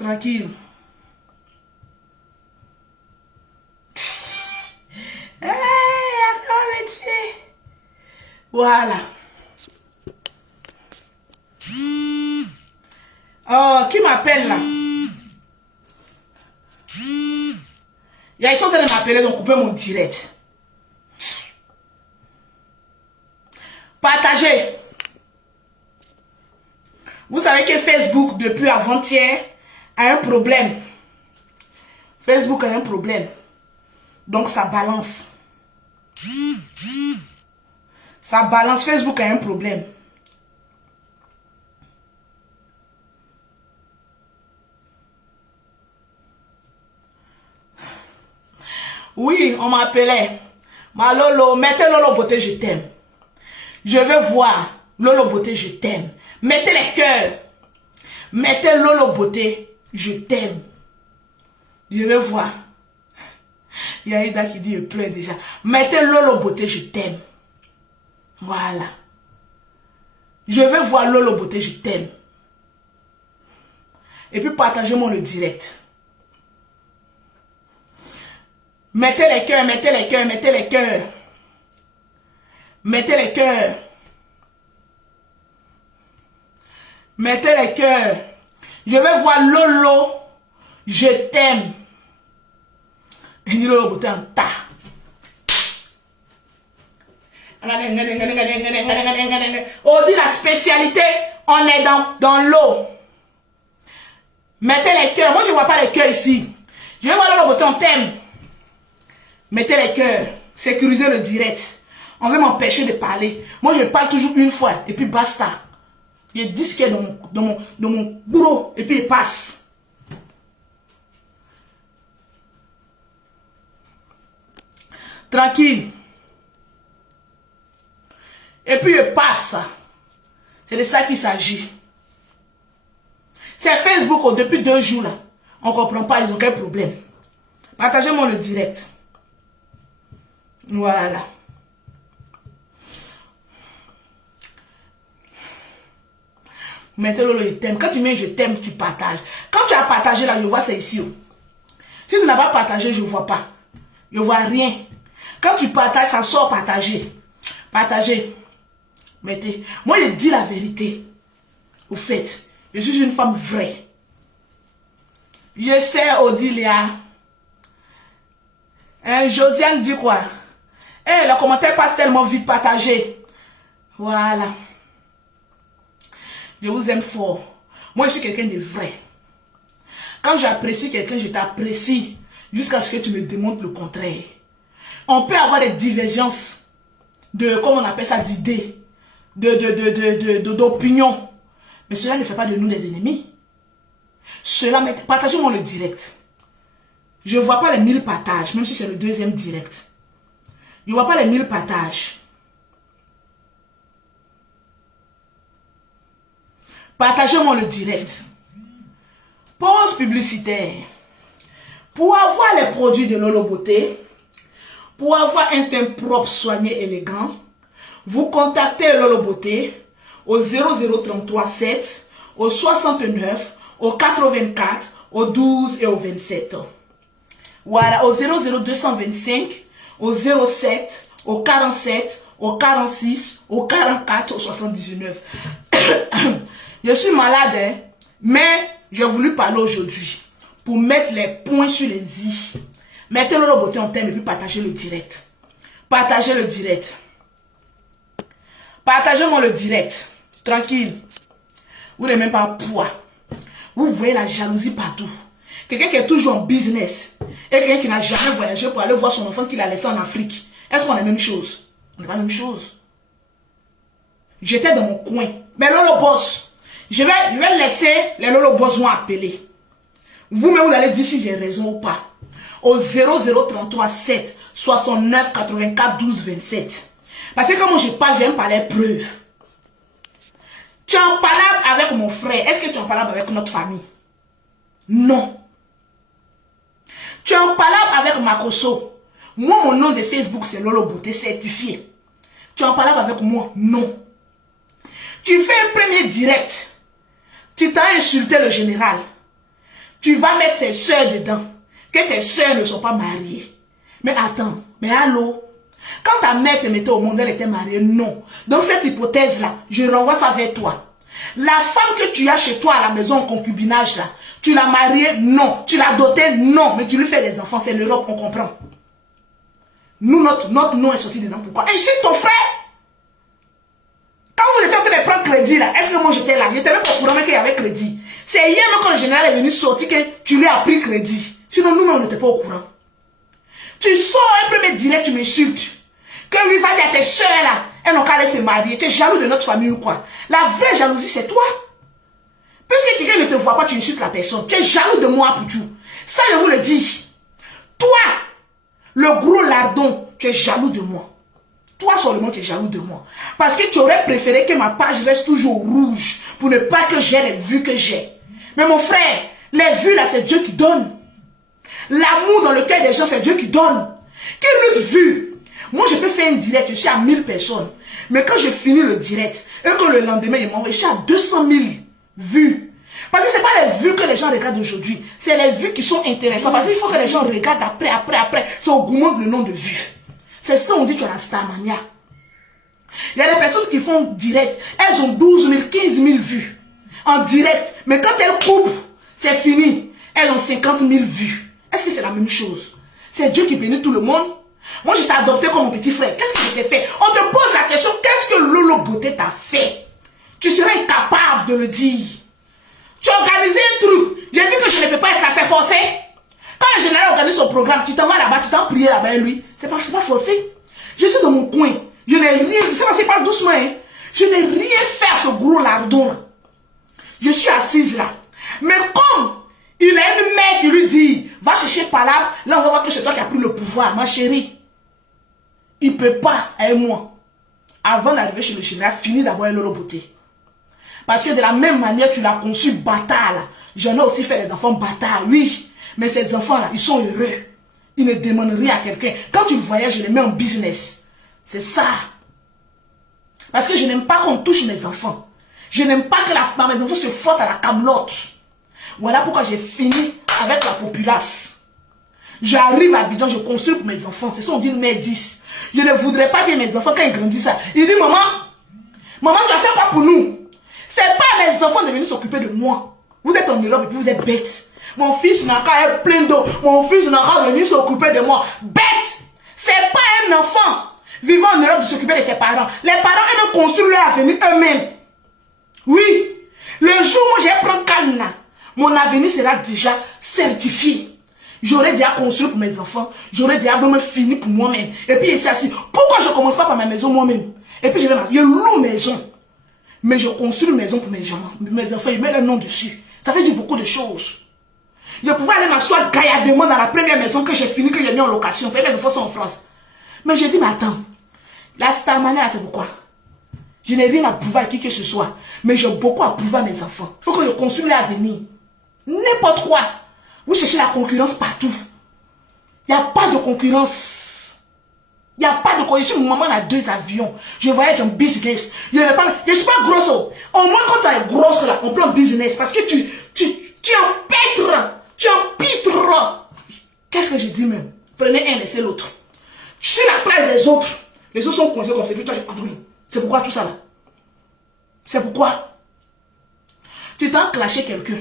Tranquille. Voilà. Oh, qui m'appelle là? Ils sont en train de m'appeler, donc couper mon direct. Partagez. Vous savez que Facebook, depuis avant-hier, a un problème. Facebook a un problème. Donc ça balance. Ça balance. Facebook a un problème. Oui, on m'appelait. Ma Lolo, mettez Lolo Beauté, je t'aime. Je veux voir Lolo Beauté, je t'aime. Mettez les cœurs. Mettez Lolo Beauté, je t'aime. Je veux voir. Il y a Ida qui dit, je pleure déjà. Mettez Lolo Beauté, je t'aime. Voilà. Je veux voir Lolo Beauté, je t'aime. Et puis partagez-moi le direct. Mettez les cœurs, mettez les cœurs, mettez les cœurs. Mettez les cœurs. Mettez les cœurs. Je vais voir Lolo. Je t'aime. Et dit Lolo Beauté en tas. On dit la spécialité, on est dans l'eau. Mettez les cœurs. Moi, je ne vois pas les cœurs ici. Je vais voir Lolo Beauté, on t'aime. Mettez les cœurs. Sécurisez le direct. On veut m'empêcher de parler. Moi, je parle toujours une fois. Et puis basta. Il y a 10 qui est dans mon bureau. Et puis il passe. Tranquille. Et puis il passe. C'est de ça qu'il s'agit. C'est Facebook depuis 2 jours là. On ne comprend pas. Ils ont quel problème. Partagez-moi le direct. Voilà. Mettez-le le thème. Quand tu mets je t'aime, tu partages. Quand tu as partagé là, je vois c'est ici. Si tu n'as pas partagé, je ne vois pas. Je ne vois rien. Quand tu partages, ça sort partagé. Partagez. Mettez. Moi, je dis la vérité. Au fait, je suis une femme vraie. Je sais, Odilia. Josiane dit quoi? Eh, le commentaire passe tellement vite, partagé. Voilà. Je vous aime fort. Moi, je suis quelqu'un de vrai. Quand j'apprécie quelqu'un, je t'apprécie jusqu'à ce que tu me démontres le contraire. On peut avoir des divergences de, comment on appelle ça, d'idées, d'opinions. Mais cela ne fait pas de nous des ennemis. Cela, partagez-moi le direct. Je ne vois pas les 1000 partages, même si c'est le 2e direct. Je ne vois pas les 1000 partages. Partagez-moi le direct. Pause publicitaire. Pour avoir les produits de Lolo Beauté, pour avoir un teint propre, soigné, élégant, vous contactez Lolo Beauté au 0033 7, au 69, au 84, au 12 et au 27. Voilà, au 00225, au 07, au 47, au 46, au 44, au 79. Je suis malade, hein, mais j'ai voulu parler aujourd'hui pour mettre les points sur les i. Mettez Lolo Beauté en thème et puis partagez le direct. Partagez le direct. Partagez-moi le direct. Tranquille. Vous n'avez même pas poids. Vous voyez la jalousie partout. Quelqu'un qui est toujours en business et quelqu'un qui n'a jamais voyagé pour aller voir son enfant qu'il a laissé en Afrique. Est-ce qu'on est la même chose? On n'est pas la même chose. J'étais dans mon coin. Mais Lolo Boss, je vais laisser les Lolo Boss vont appeler. Vous-même, vous allez dire si j'ai raison ou pas. Au 0033 7 69 84 12 27. Parce que quand moi je parle, j'aime parler preuve. Tu es en palabre avec mon frère. Est-ce que tu es en palabre avec notre famille? Non. Tu es en palabre avec Makoso. Moi, mon nom de Facebook, c'est Lolo Beauté certifié. Tu es en palabre avec moi? Non. Tu fais un premier direct. Tu t'as insulté le général. Tu vas mettre ses soeurs dedans. Que tes soeurs ne sont pas mariées. Mais attends, mais allô? Quand ta mère te mettait au monde, elle était mariée? Non. Donc cette hypothèse-là, je renvoie ça vers toi. La femme que tu as chez toi à la maison en concubinage, là, tu l'as mariée? Non. Tu l'as dotée? Non. Mais tu lui fais des enfants, c'est l'Europe, on comprend. Nous, notre nom est sorti dedans. Pourquoi? Insulte ton frère. Quand vous étiez en train de prendre crédit, là, est-ce que moi j'étais là? Je n'étais même pas au courant qu'il y avait crédit. C'est hier même quand le général est venu sortir que tu lui as pris crédit. Sinon, nous-mêmes, on n'était pas au courant. Tu sors un premier direct, tu m'insultes. Que lui va dire à tes soeurs là, elles n'ont qu'à aller se marier. Tu es jaloux de notre famille ou quoi? La vraie jalousie, c'est toi. Puisque quelqu'un ne te voit pas, tu insultes la personne. Tu es jaloux de moi, Pouchou. Ça, je vous le dis. Toi, le gros lardon, tu es jaloux de moi. Toi seulement, tu es jaloux de moi. Parce que tu aurais préféré que ma page reste toujours rouge pour ne pas que j'ai les vues que j'ai. Mais mon frère, les vues là, c'est Dieu qui donne. L'amour dans le cœur des gens, c'est Dieu qui donne. Quelle autre vue? Moi, je peux faire un direct, je suis à 1000 personnes. Mais quand j'ai fini le direct, et que le lendemain, il m'envoie, je suis à 200 000 vues. Parce que ce n'est pas les vues que les gens regardent aujourd'hui. C'est les vues qui sont intéressantes. Parce qu'il faut que les gens regardent après. Ça augmente le nombre de vues. C'est ça, on dit que tu as la starmania. Il y a des personnes qui font direct. Elles ont 12 000, 15 000 vues. En direct. Mais quand elles coupent, c'est fini. Elles ont 50 000 vues. Est-ce que c'est la même chose? C'est Dieu qui bénit tout le monde. Moi, je t'ai adopté comme mon petit frère. Qu'est-ce que je t'ai fait? On te pose la question, qu'est-ce que Lolo Beauté t'a fait? Tu serais incapable de le dire. Tu as organisé un truc. J'ai dit que je ne peux pas être assez forcé. Quand le général organise son programme, tu t'en vas là-bas, tu t'en pries là-bas, lui. C'est pas forcé. Je suis dans mon coin. Je n'ai rien. Je sais pas si parle doucement, hein. Je n'ai rien fait à ce gros lardon là. Je suis assise là. Mais comme il a une mère qui lui dit, va chercher par là on va voir que c'est toi qui as pris le pouvoir, ma chérie. Il ne peut pas, avec moi, avant d'arriver chez le général, finir d'abord une Lolo Beauté. Parce que de la même manière, tu l'as conçu bâtard là. J'en ai aussi fait des enfants bâtards, oui. Mais ces enfants là, ils sont heureux. Ils ne demandent rien à quelqu'un. Quand tu voyages, je les mets en business. C'est ça. Parce que je n'aime pas qu'on touche mes enfants. Je n'aime pas que mes enfants se frottent à la camelote. Voilà pourquoi j'ai fini avec la populace. J'arrive à Abidjan, je construis pour mes enfants. C'est ça, on dit une mère 10. Je ne voudrais pas que mes enfants, quand ils grandissent, ça, ils disent, maman, tu as fait quoi pour nous? C'est pas mes enfants de venir s'occuper de moi. Vous êtes en Europe et puis vous êtes bêtes. Mon fils n'a qu'à être plein d'eau. Mon fils n'a qu'à venir s'occuper de moi. Bête! C'est pas un enfant vivant en Europe de s'occuper de ses parents. Les parents eux-mêmes construisent leur avenir eux-mêmes. Oui. Le jour où je vais prendre calme là, mon avenir sera déjà certifié. J'aurais déjà construit pour mes enfants. J'aurais déjà même fini pour moi-même. Et puis ici assis. Pourquoi je ne commence pas par ma maison moi-même? Et puis je loue maison. Mais je construis une maison pour mes enfants. Je mets leur nom dessus. Ça fait dire beaucoup de choses. Je pouvais aller m'asseoir gaillardement dans la première maison que j'ai fini, que j'ai mis en location. Mes enfants sont en France. Mais j'ai dit, mais attends. La starmania, c'est pourquoi? Je n'ai rien à prouver à qui que ce soit. Mais j'ai beaucoup à prouver à mes enfants. Il faut que je construise leur avenir. N'importe quoi. Vous cherchez la concurrence partout. Il n'y a pas de concurrence. Il n'y a pas de concurrence. Mon maman a 2 avions. Je voyage en business. Je ne suis pas grosse. Au moins quand tu es grosse là, on prend business. Parce que tu empêtres. Tu empitres. Qu'est-ce que j'ai dit même? Prenez un, laissez l'autre. Sur la place des autres. Les autres sont coincés comme ça. Puis toi, j'ai compris. C'est pourquoi tout ça là? C'est pourquoi? Tu t'as clashé quelqu'un.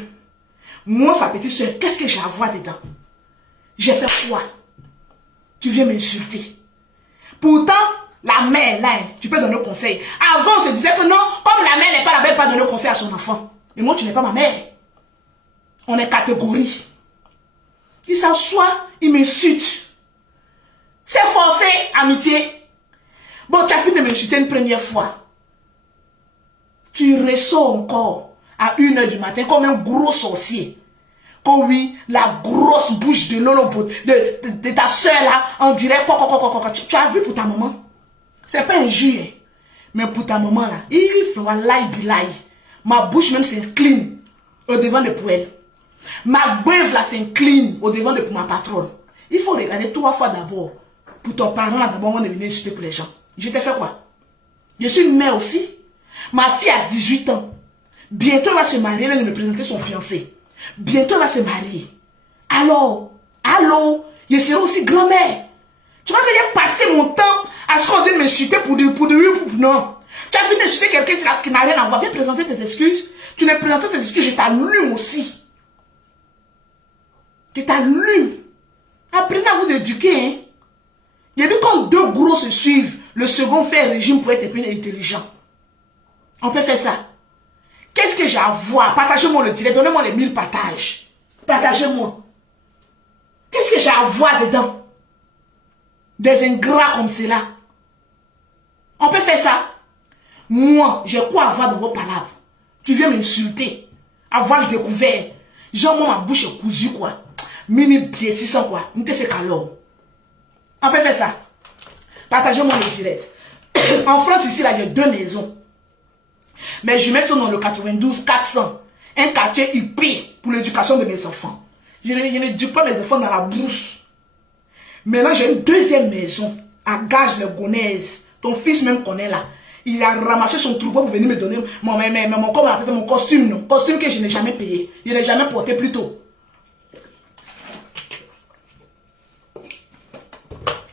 Moi, sa petite soeur, qu'est-ce que j'ai à voir dedans? J'ai fait quoi? Tu viens m'insulter. Pourtant, la mère, là, tu peux donner conseil. Avant, on se disait que non, comme la mère n'est pas là, elle ne peut pas donner conseil à son enfant. Mais moi, tu n'es pas ma mère. On est catégorie. Il s'assoit, il m'insulte. C'est forcé, amitié. Bon, tu as fini de m'insulter une première fois. Tu ressors encore à 1h du matin comme un gros sorcier. Comme oui, la grosse bouche de Lolo de ta soeur là, on dirait quoi. Tu as vu pour ta maman? C'est pas un jus, mais pour ta maman là, il fera l'ail. Ma bouche même s'incline au devant de pour elle. Ma beuve là s'incline au devant de pour ma patronne. Il faut regarder 3 fois d'abord. Pour ton parent là, d'abord on est venu insulter pour les gens. Je t'ai fait quoi? Je suis une mère aussi. Ma fille a 18 ans. Bientôt elle va se marier, elle va me présenter son fiancé. Bientôt, elle va se marier. Alors, allô, je serai aussi grand-mère. Tu vois que j'ai passé mon temps à ce qu'on vienne m'insulter pour du non. Tu as fini d'insulter quelqu'un qui n'a rien à voir. Viens présenter tes excuses. Tu les présentes tes excuses, je t'allume aussi. Je t'allume. Apprenez à vous d'éduquer. Hein. Il y a vu quand deux gros se suivent, le second fait un régime pour être plus intelligent. On peut faire ça. Qu'est-ce que j'ai à voir? Partagez-moi le direct, donnez-moi les 1000 partages. Partagez-moi. Qu'est-ce que j'ai à voir dedans? Des ingrats comme cela. On peut faire ça. Moi, j'ai quoi à voir dans vos palabres? Tu viens m'insulter. Avoir le découvert. Genre, moi, ma bouche est cousue, quoi. Mini pied, 600, quoi. Nous, c'est calor. On peut faire ça. Partagez-moi le direct. En France, ici, là, il y a 2 maisons. Mes jumelles sont dans le 92 400. Un quartier IP pour l'éducation de mes enfants. Je n'éduque pas mes enfants dans la brousse. Maintenant, j'ai une 2e maison à Gage-les-Gonaises. Ton fils même connaît là. Il a ramassé son troupeau pour venir me donner mon costume. Non. Costume que je n'ai jamais payé. Je n'ai jamais porté plus tôt.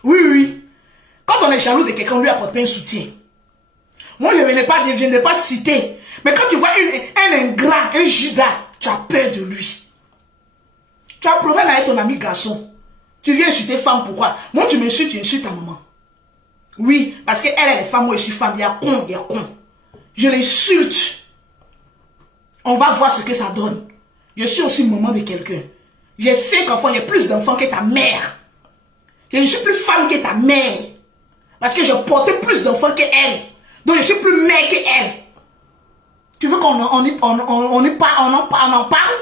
Oui, oui. Quand on est jaloux de quelqu'un, on lui apporte pas un soutien. Moi, je ne viens pas citer. Mais quand tu vois un ingrat, un Judas, tu as peur de lui. Tu as un problème avec ton ami garçon. Tu viens insulter femme, pourquoi? Moi, tu m'insultes, tu insultes ta maman. Oui, parce qu'elle est femme, moi je suis femme. Il y a con, il y a con. Je l'insulte. On va voir ce que ça donne. Je suis aussi maman de quelqu'un. J'ai 5 enfants, il y a plus d'enfants que ta mère. Je suis plus femme que ta mère. Parce que je portais plus d'enfants qu'elle. Donc je suis plus mère qu'elle. Tu veux qu'on en parle?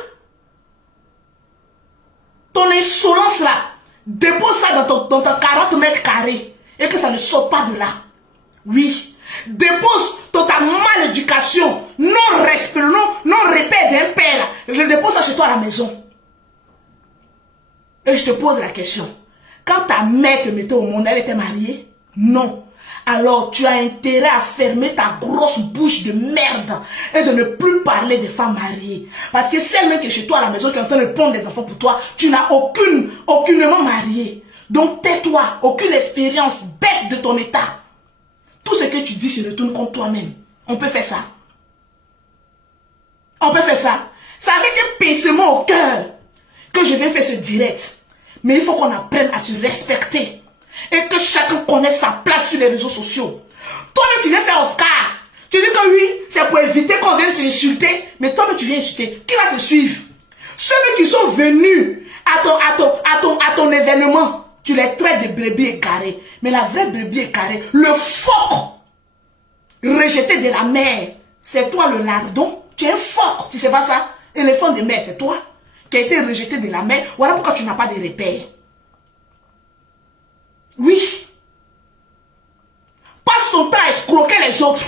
Ton insolence là, dépose ça dans ton 40 mètres carrés. Et que ça ne saute pas de là. Oui. Dépose ta maléducation, non-respect, non-répète d'un père là. Je dépose ça chez toi à la maison. Et je te pose la question. Quand ta mère te mettait au monde, elle était mariée? Non. Alors tu as intérêt à fermer ta grosse bouche de merde et de ne plus parler des femmes mariées. Parce que celle même qui est chez toi à la maison qui est en train de pondre des enfants pour toi, tu n'as aucunement marié. Donc tais-toi, aucune expérience bête de ton état. Tout ce que tu dis se retourne contre toi-même. On peut faire ça. On peut faire ça. C'est avec un pincement au cœur que je viens faire ce direct. Mais il faut qu'on apprenne à se respecter. Et que chacun connaisse sa place sur les réseaux sociaux. Toi-même tu viens faire Oscar. Tu dis que oui, c'est pour éviter qu'on vienne s'insulter. Mais toi-même tu viens insulter. Qui va te suivre? Ceux qui sont venus à ton événement. Tu les traites de brebis égarées. Mais la vraie brebis égarée, le phoque rejeté de la mer, c'est toi le lardon. Tu es un phoque, tu sais pas ça? Éléphant de mer, c'est toi qui a été rejeté de la mer. Voilà pourquoi tu n'as pas de repères. Oui. Passe ton temps à escroquer les autres,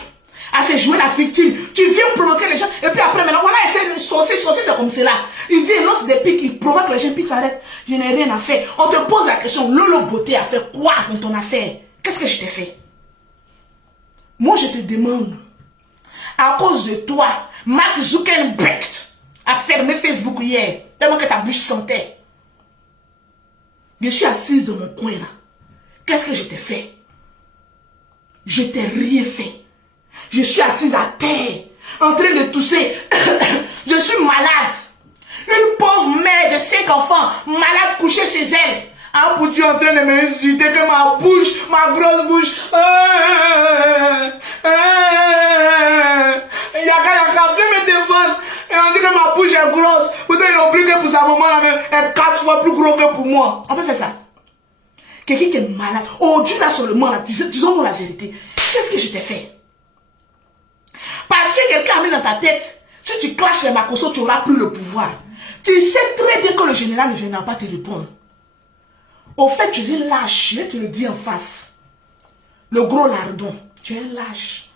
à se jouer la victime. Tu viens provoquer les gens, et puis après, maintenant, voilà, c'est saucer, c'est comme cela. Il vient, lance des pics, il provoque les gens, puis s'arrête. Je n'ai rien à faire. On te pose la question, Lolo Beauté a fait quoi dans ton affaire? Qu'est-ce que je t'ai fait? Moi, je te demande, à cause de toi, Mark Zuckerberg a fermé Facebook hier, tellement que ta bouche sentait. Je suis assise dans mon coin là. Qu'est-ce que je t'ai fait? Je t'ai rien fait. Je suis assise à terre, en train de tousser. Je suis malade. Une pauvre mère de 5 enfants, malade, couchée chez elle. Ah, pour Dieu, en train de m'insulter que ma bouche, ma grosse bouche. Yaka, viens me défendre. Et on dit que ma bouche est grosse. Pourtant, ils n'ont plus que pour sa maman, elle est 4 fois plus gros que pour moi. On peut faire ça. Quelqu'un qui est malade. Oh, Dieu là seulement, là, disons-nous la vérité. Qu'est-ce que je t'ai fait? Parce que quelqu'un a mis dans ta tête, si tu clashes les Makosso, tu n'auras plus le pouvoir. Tu sais très bien que le général ne viendra pas te répondre. Au fait, tu es lâche, je te le dis en face. Le gros lardon, tu es lâche.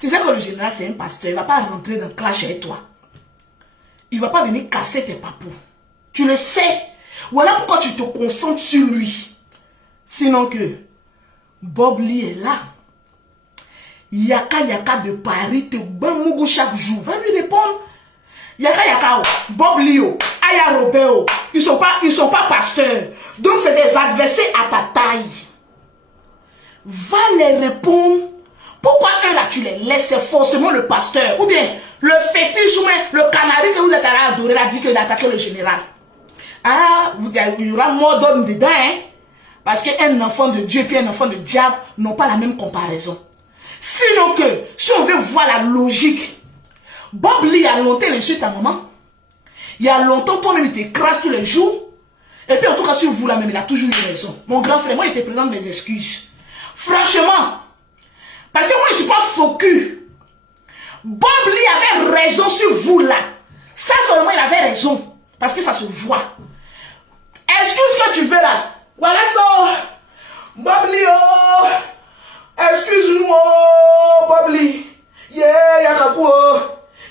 Tu sais que le général, c'est un pasteur, il ne va pas rentrer dans le clash avec toi. Il ne va pas venir casser tes papous. Tu le sais. Voilà pourquoi tu te concentres sur lui. Sinon que Bob Lee est là. Yaka de Paris te bamougou chaque jour. Va lui répondre. Yaka Yaka, Bob Lio, Aya Robert, ils sont pas pasteurs. Donc c'est des adversaires à ta taille. Va les répondre. Pourquoi eux là tu les laisses? C'est forcément le pasteur. Ou bien le fétiche ou bien le canari que vous êtes allé adorer l'a dit que d'attaquer le général. Ah, il y aura mort d'homme dedans, hein. Parce qu'un enfant de Dieu et un enfant de diable n'ont pas la même comparaison. Sinon que, si on veut voir la logique, Bob Lee a longtemps insulté ta maman. Il y a longtemps, toi-même, il t'écrase tous les jours. Et puis, en tout cas, sur vous, là même, il a toujours eu raison. Mon grand frère, moi, il te présente mes excuses. Franchement, parce que moi, je ne suis pas focus. Bob Lee avait raison sur vous, là. Ça, seulement, il avait raison. Parce que ça se voit. Excuse que tu veux, là. Voilà ça. Bob Lee, oh. Excuse-nous, oh, Bob Lee. Yeah, Yakaku, oh.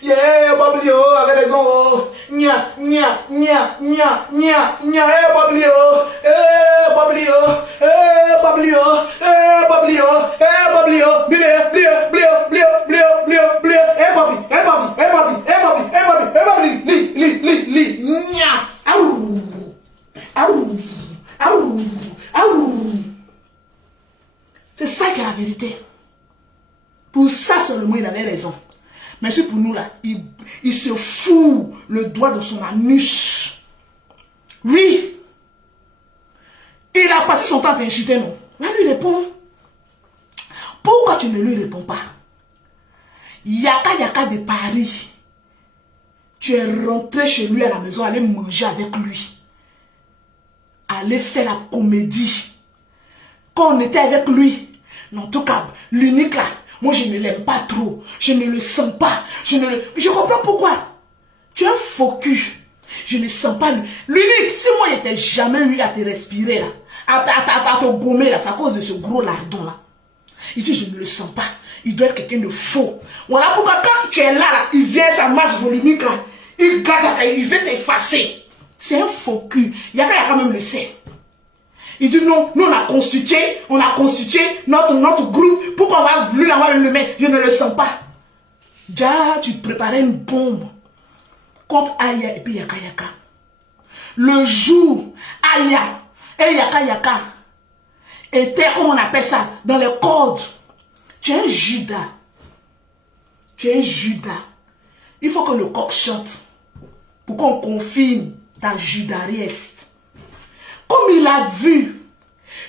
Yeah, Bob Lee, oh, avait raison, oh. Nya, nya, nya, nya, nya, nya, eh, Bob Lee, oh. Eh, Bob Lee, oh. Eh, Bob Lee, oh. Eh, Bob Lee, oh. Eh, Bob Lee, oh. Eh, Bobby, eh, Bobby, eh, Bobby, eh, Bobby, eh, Bobby, eh, Bobby, li, nya. Aou, aou, aou, aou. C'est ça qui est la vérité. Pour ça seulement, il avait raison. Mais c'est pour nous là, il se fout le doigt de son anus. Oui. Il a passé son temps à t'insulter, non? Va lui répondre. Pourquoi tu ne lui réponds pas? Yaka Yaka de Paris. Tu es rentré chez lui à la maison, aller manger avec lui. Aller faire la comédie. Quand on était avec lui, en tout cas, l'unique là, moi je ne l'aime pas trop. Je ne le sens pas. Je comprends pourquoi. Tu es un focus. Je ne sens pas l'unique. Si moi je n'étais jamais eu à te respirer là, à te gommer là, c'est à cause de ce gros lardon là. Il dit je ne le sens pas. Il doit être quelqu'un de faux. Voilà pourquoi quand tu es là, il vient sa masse volumique là, il garde, il veut t'effacer. C'est un focus. Yaka même le sait. Il dit non, nous on a constitué notre groupe. Pourquoi on va lui l'avoir le mettre? Je ne le sens pas. Déjà, tu préparais une bombe contre Aya et puis Yaka Yaka. Le jour, Aya et Yaka Yaka étaient, comme on appelle ça, dans les codes. Tu es un Judas. Tu es un Judas. Il faut que le coq chante pour qu'on confirme ta judariesse. Comme il a vu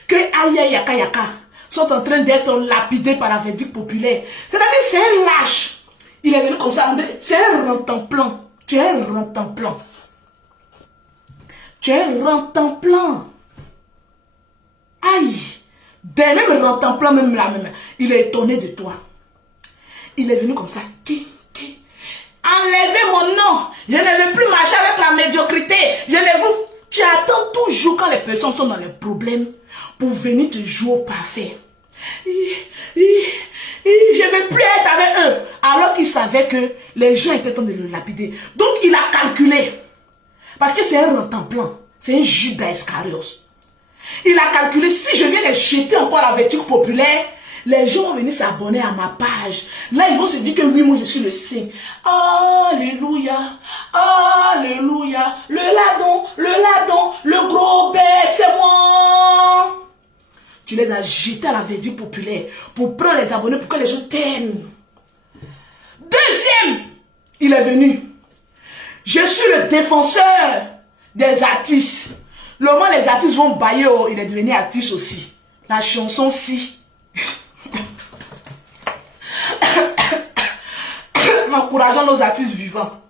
que Aya et Yaka Yaka sont en train d'être lapidés par la verdict populaire. C'est-à-dire c'est un lâche. Il est venu comme ça. C'est un rentemplant. Tu es un rentemplant. Tu es un rentemplant. Aïe. Des mêmes rentemplant, même là, même. Il est étonné de toi. Il est venu comme ça. Enlevez mon nom. Je ne veux plus marcher avec la médiocrité. Je ne veux. Tu attends toujours quand les personnes sont dans les problèmes pour venir te jouer au parfait. Je ne veux plus être avec eux. Alors qu'il savait que les gens étaient en train de le lapider. Donc il a calculé. Parce que c'est un rentemplant. C'est un Judas Iscariot. Il a calculé, si je viens les jeter encore la vertu populaire, les gens vont venir s'abonner à ma page. Là, ils vont se dire que oui, moi je suis le signe. Alléluia, alléluia, le ladon, le gros bec, c'est moi. Tu les as jetés à la vertu populaire pour prendre les abonnés, pour que les gens t'aiment. Deuxième, il est venu. Je suis le défenseur des artistes. Le moment les artistes vont bailler, oh, il est devenu artiste aussi. La chanson si. Encourageant nos artistes vivants.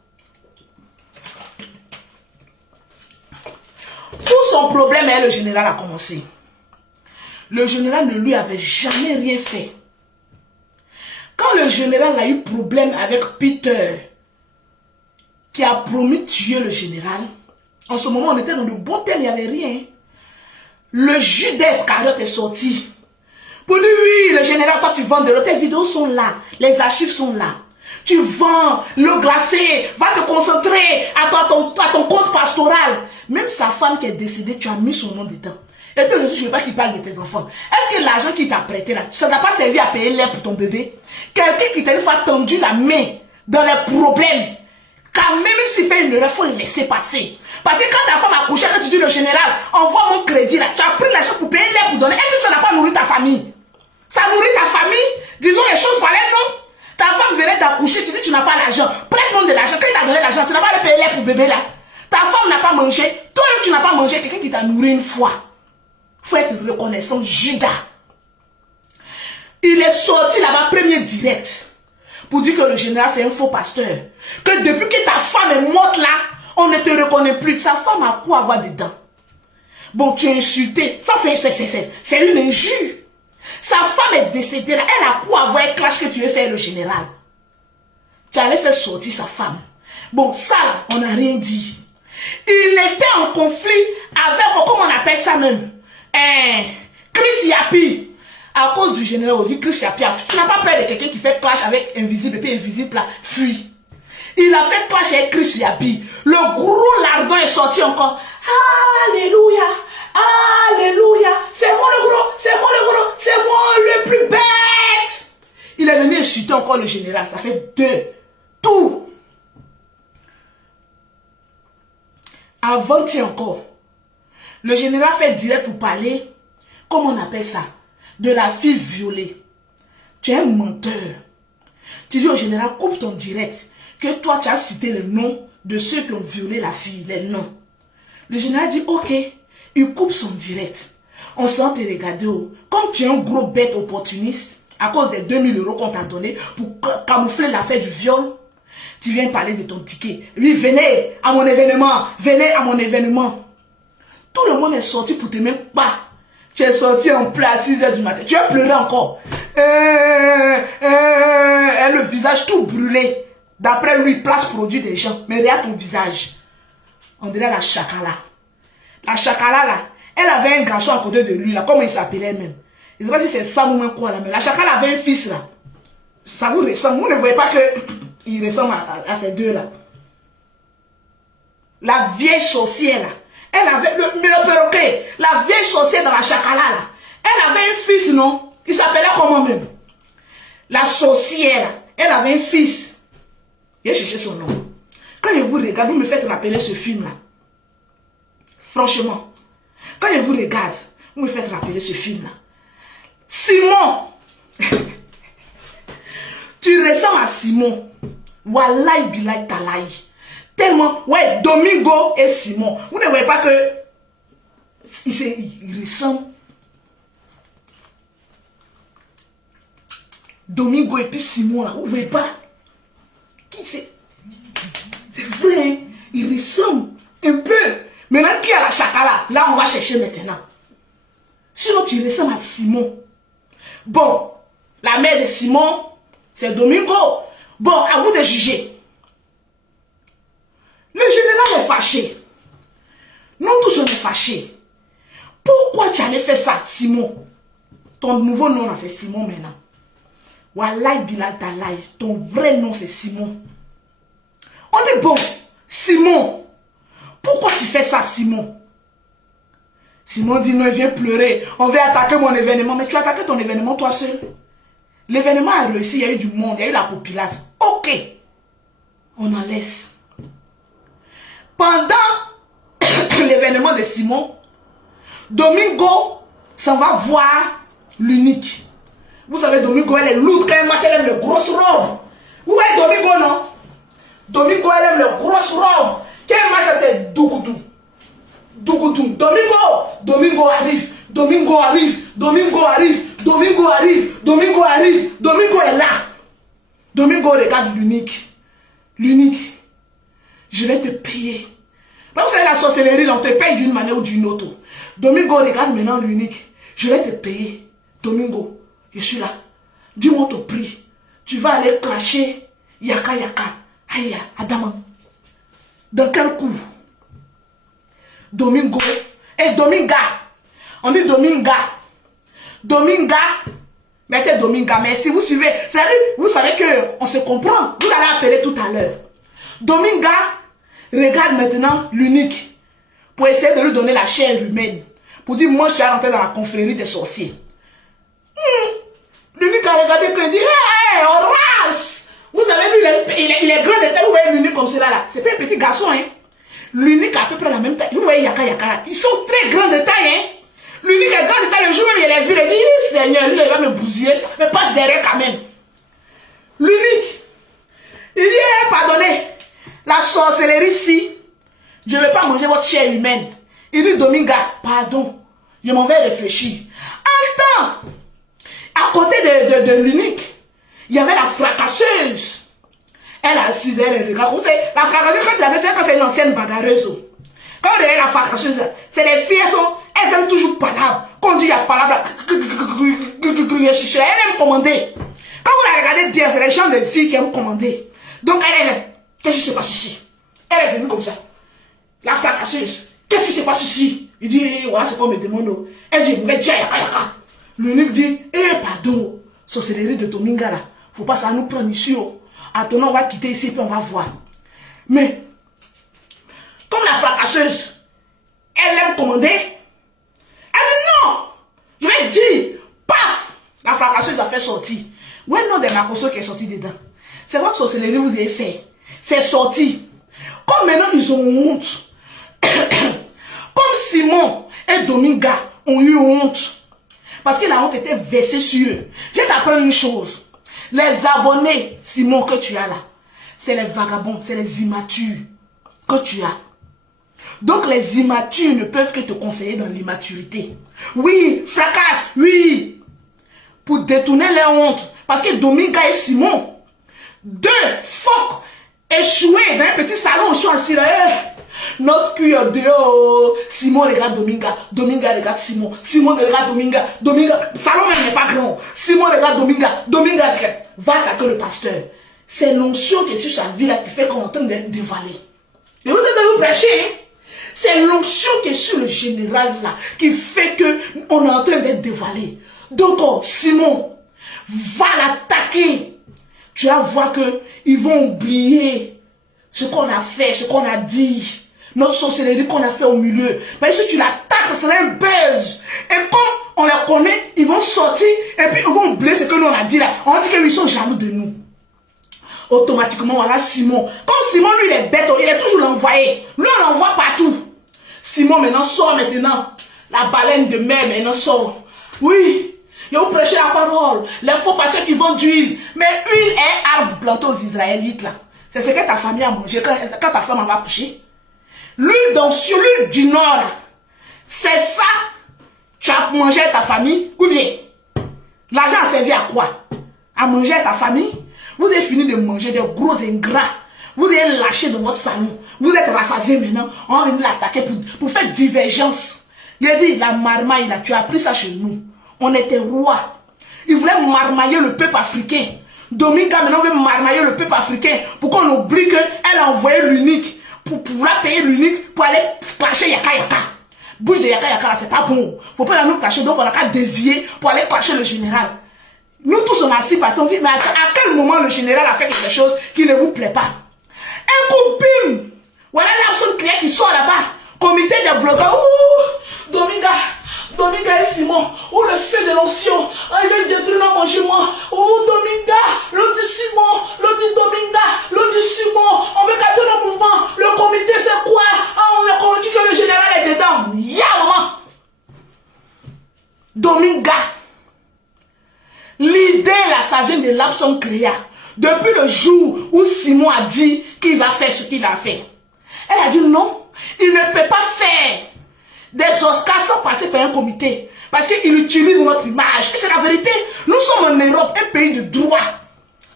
Tout son problème, le général a commencé. Le général ne lui avait jamais rien fait. Quand le général a eu problème avec Peter, qui a promis de tuer le général, en ce moment, on était dans le bon thème, il n'y avait rien. Le Judas Iscariot est sorti. Pour lui, oui, le général, toi tu vends de l'eau, tes vidéos sont là, les archives sont là. Tu vends le glacé, va te concentrer à ton compte pastoral. Même sa femme qui est décédée, tu as mis son nom dedans. Et puis aujourd'hui, je ne veux pas qu'il parle de tes enfants. Est-ce que l'argent qu'il t'a prêté là, ça n'a pas servi à payer l'air pour ton bébé? Quelqu'un qui t'a une fois tendu la main dans les problèmes. Quand même s'il fait une erreur, il faut le laisser passer. Parce que quand ta femme a couché, quand tu dis le général, envoie mon crédit là, tu as pris l'argent pour payer l'air pour donner. Est-ce que ça n'a pas nourri ta famille? Ça nourrit ta famille? Disons les choses par les noms. Ta femme venait d'accoucher, tu dis tu n'as pas l'argent. Prête-moi de l'argent. Quand il t'a donné l'argent, tu n'as pas le payer l'air pour bébé là. Ta femme n'a pas mangé. Toi-même, tu n'as pas mangé. Quelqu'un qui t'a nourri une fois. Il faut être reconnaissant. Judas. Il est sorti là-bas, premier direct. Pour dire que le général, c'est un faux pasteur. Que depuis que ta femme est morte là, on ne te reconnaît plus. Sa femme a quoi avoir dedans? Bon, tu es insulté. Ça, c'est une injure. Sa femme est décédée là. Elle a quoi avoir un clash que tu veux faire le général? Tu allais faire sortir sa femme. Bon, ça, on n'a rien dit. Il était en conflit avec, comment on appelle ça même? Chris Yapi. À cause du général, on dit Chris Yapi. Tu n'as pas peur de quelqu'un qui fait clash avec Invisible et puis Invisible là, fuit. Il a fait clash avec Chris Yapi. Le gros lardon est sorti encore. Alléluia. Alléluia. C'est moi le gros. C'est moi le gros. C'est moi le plus bête. Il est venu insulter encore le général. Ça fait 2. Tout. Avant-hier encore. Le général fait direct pour parler. Comment on appelle ça? De la fille violée. Tu es un menteur. Tu dis au général, coupe ton direct. Que toi, tu as cité le nom de ceux qui ont violé la fille. Les noms. Le général dit, ok. Il coupe son direct. On sent te regarder. Comme tu es un gros bête opportuniste, à cause des 2000 € qu'on t'a donné pour camoufler l'affaire du viol, tu viens parler de ton ticket. Oui, venez à mon événement. Venez à mon événement. Tout le monde est sorti pour te même pas. Tu es sorti en plein à 6 h du matin. Tu as pleuré encore. Et le visage tout brûlé. D'après lui, place produit des gens. Mais regarde ton visage. On dirait la chakala. La chakala là, elle avait un garçon à côté de lui là. Comment il s'appelait même? Je ne sais pas si c'est ça ou même quoi là. Mais la chakala avait un fils là. Ça vous ressemble. Vous ne voyez pas qu'il ressemble à ces deux là. La vieille sorcière là. Elle avait le perroquet, la vieille sorcière dans la chakala là. Elle avait un fils, non? Il s'appelait comment même? La sorcière, elle avait un fils. J'ai cherché son nom. Quand je vous regarde, vous me faites rappeler ce film là. Franchement, quand je vous regarde, vous me faites rappeler ce film là. Simon. Tu ressembles à Simon. Wallahi bilay talaï. Tellement, ouais, Domingo et Simon. Vous ne voyez pas que ils ressemblent. Domingo et puis Simon là, vous ne voyez pas? Qui c'est? C'est vrai, hein? Ils ressemblent un peu. Maintenant, qui a la chakala? Là, on va chercher maintenant. Sinon, tu ressembles à Simon. Bon, la mère de Simon, c'est Domingo. Bon, à vous de juger. Le général est fâché. Nous tous on est fâchés. Pourquoi tu avais fait ça, Simon? Ton nouveau nom c'est Simon maintenant. Wallahi Bilal Talay, ton vrai nom c'est Simon. On dit bon, Simon, pourquoi tu fais ça, Simon? Simon dit non, il vient pleurer. On va attaquer mon événement. Mais tu as attaqué ton événement toi seul. L'événement a réussi, il y a eu du monde, il y a eu la population. Ok, on en laisse. Pendant l'événement de Simon, Domingo s'en va voir l'unique. Vous savez, Domingo, elle est lourde quand elle marche, elle aime les grosses robes. Vous voyez Domingo, non? Domingo, elle aime les grosses robes. Quand elle marche, c'est dougoudou. Dougoudou. Domingo arrive. Domingo arrive. Domingo arrive. Domingo arrive. Domingo arrive. Domingo est là. Domingo regarde l'unique. L'unique. Je vais te payer. Vous savez, la sorcellerie, on te paye d'une manière ou d'une autre. Domingo regarde maintenant l'unique. Je vais te payer. Domingo, je suis là. Dis-moi ton prix. Tu vas aller clasher Yaka. Aïe, Adama. Dans quel coup? Domingo. Et Dominga. On dit Dominga. Dominga. Mettez Dominga. Mais si vous suivez, vous savez qu'on se comprend. Vous allez appeler tout à l'heure. Dominga regarde maintenant l'unique pour essayer de lui donner la chair humaine. Pour dire, moi je suis rentré dans la confrérie des sorciers. L'unique a regardé et dit, hey, Horace, Vous savez, lui, il est grand de taille. Vous voyez l'unique comme cela là. C'est pas un petit garçon, hein. L'unique a à peu près la même taille. Vous voyez Yaka Yaka là. Ils sont très grands de taille, hein. L'unique est grand de taille. Le jour où il a vu, il a dit, Seigneur, lui, il va me bousiller. Mais passe derrière quand même. L'unique. Il dit, pardonnez. La sorcellerie ici. Je ne vais pas manger votre chair humaine. Il dit, Dominga, pardon. Je m'en vais réfléchir. En temps, à côté de l'unique, il y avait la fracasseuse. Elle assise, elle regarde. Vous savez, la fracasseuse, quand c'est une ancienne bagarreuse. Quand vous regardez la fracasseuse, c'est les filles, elles aiment toujours palabre. Quand on dit il y a palabre, elle aime commander. Quand vous la regardez bien, c'est les gens de filles qui aiment commander. Donc elle est, qu'est-ce qui se passe ici? Elle est venue comme ça. La fracasseuse, qu'est-ce qui se passe ici? Il dit, voilà ce qu'on me demande. Elle dit, mais tiens, yaka yaka. L'unique dit, pardon, sorcellerie de Dominga là. Faut pas ça nous prendre ici. Attends, on va quitter ici puis on va voir. Mais, comme la fracasseuse, elle aime commander, elle dit non. Je vais dire, paf, la fracasseuse a fait sortir. Ouais, non, des macosos qui est sorti dedans. C'est votre sorcellerie que vous avez fait. C'est sorti. Comme maintenant ils ont honte. Comme Simon et Dominga ont eu honte. Parce que la honte était versée sur eux. Je vais t'apprendre une chose. Les abonnés, Simon, que tu as là, c'est les vagabonds, c'est les immatures que tu as. Donc les immatures ne peuvent que te conseiller dans l'immaturité. Oui, fracasse, oui. Pour détourner les hontes. Parce que Dominga et Simon, deux phoques échoués dans un petit salon, ils sont assis là. Notre cul est dehors. Simon regarde Dominga. Dominga regarde Simon. Simon regarde Dominga. Dominga. Salon même n'est pas grand. Simon regarde Dominga. Dominga regarde. Va attaquer le pasteur. C'est l'onction qui est sur sa vie là qui fait qu'on est en train d'être dévalé. Et vous êtes de vous prêcher, hein? C'est l'onction qui est sur le général là qui fait que on est en train d'être dévalé. Donc, Simon, va l'attaquer. Tu vas voir que ils vont oublier ce qu'on a fait, ce qu'on a dit. Notre sorcellerie qu'on a fait au milieu. Parce que si tu l'attaques, ça serait un buzz. Et comme on les connaît, ils vont sortir et puis ils vont oublier ce que nous on a dit là. On dit qu'ils sont jaloux de nous. Automatiquement, voilà Simon. Comme Simon, lui, il est bête, il est toujours l'envoyé. Lui, on l'envoie partout. Simon maintenant sort maintenant. La baleine de mer maintenant sort. Oui. Et vous prêchez la parole. Les faux pasteurs qui vendent d'huile. Mais huile est arbre planté aux Israélites là. C'est ce que ta famille a mangé quand ta femme en va coucher. L'huile d'onction, l'huile du nord là. C'est ça. Tu as mangé à ta famille. Ou bien, l'argent a servi à quoi? À manger à ta famille. Vous avez fini de manger des gros ingrats. Vous avez lâché dans votre salon. Vous êtes rassasié maintenant. On va venir l'attaquer pour faire divergence. Il a dit, la marmaille là, tu as appris ça chez nous. On était rois. Ils voulaient marmailler le peuple africain. Dominga maintenant veut marmailler le peuple africain pour qu'on oublie qu'elle a envoyé l'unique pour pouvoir payer l'unique pour aller clasher Yaka Yaka. Bouche de Yaka Yaka là, c'est pas bon. Faut pas nous clasher, donc on a qu'à dévier pour aller clasher le général. Nous tous on a assis par on dit, mais à quel moment le général a fait quelque chose qui ne vous plaît pas? Un coup, bim! Voilà la personne qui sort là-bas. Comité de blogueurs. Ouh! Dominga et Simon. Oh, le feu de l'onction. Ah, il va détruire nos mangements. Oh, Dominga. L'autre dit Simon. L'autre dit Dominga. L'autre dit Simon. On veut gâter nos mouvements. Le comité, c'est quoi? Ah, on est convaincu que le général est dedans. Ya, maman. Dominga. L'idée là, ça vient de l'Abson Créa. Depuis le jour où Simon a dit qu'il va faire ce qu'il a fait. Elle a dit non, il ne peut pas faire des Oscars sans passer par un comité. Parce qu'il utilise notre image. Et c'est la vérité. Nous sommes en Europe, un pays de droit.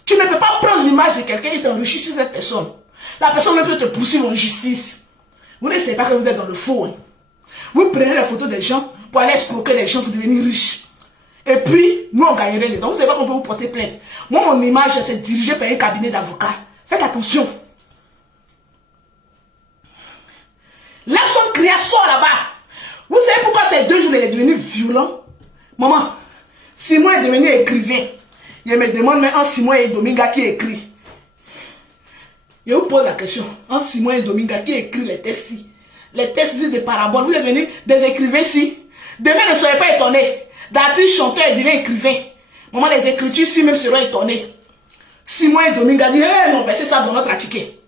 Tu ne peux pas prendre l'image de quelqu'un et t'enrichir sur cette personne. La personne ne peut te poursuivre en justice. Vous ne savez pas que vous êtes dans le faux. Hein. Vous prenez les photos des gens pour aller escroquer les gens pour devenir riches. Et puis, nous on gagnerait dedans. Vous ne savez pas qu'on peut vous porter plainte. Moi, mon image, c'est dirigée par un cabinet d'avocats. Faites attention. L'Abson Créa sort là-bas. Vous savez pourquoi ces 2 jours il est devenu violent? Maman, Simon est devenu écrivain. Il me demande, mais en Simon et Dominga qui écrit? Je vous pose la question. En Simon et Dominga qui écrit les textes? Les textes disent des paraboles. Vous êtes venus des écrivains ici. Demain, ne soyez pas étonnés. D'artiste chanteur et devient écrivain. Maman, les écritures ici même seront étonnés. Simon et Domingue a dit, eh non, c'est ça dans notre ticket.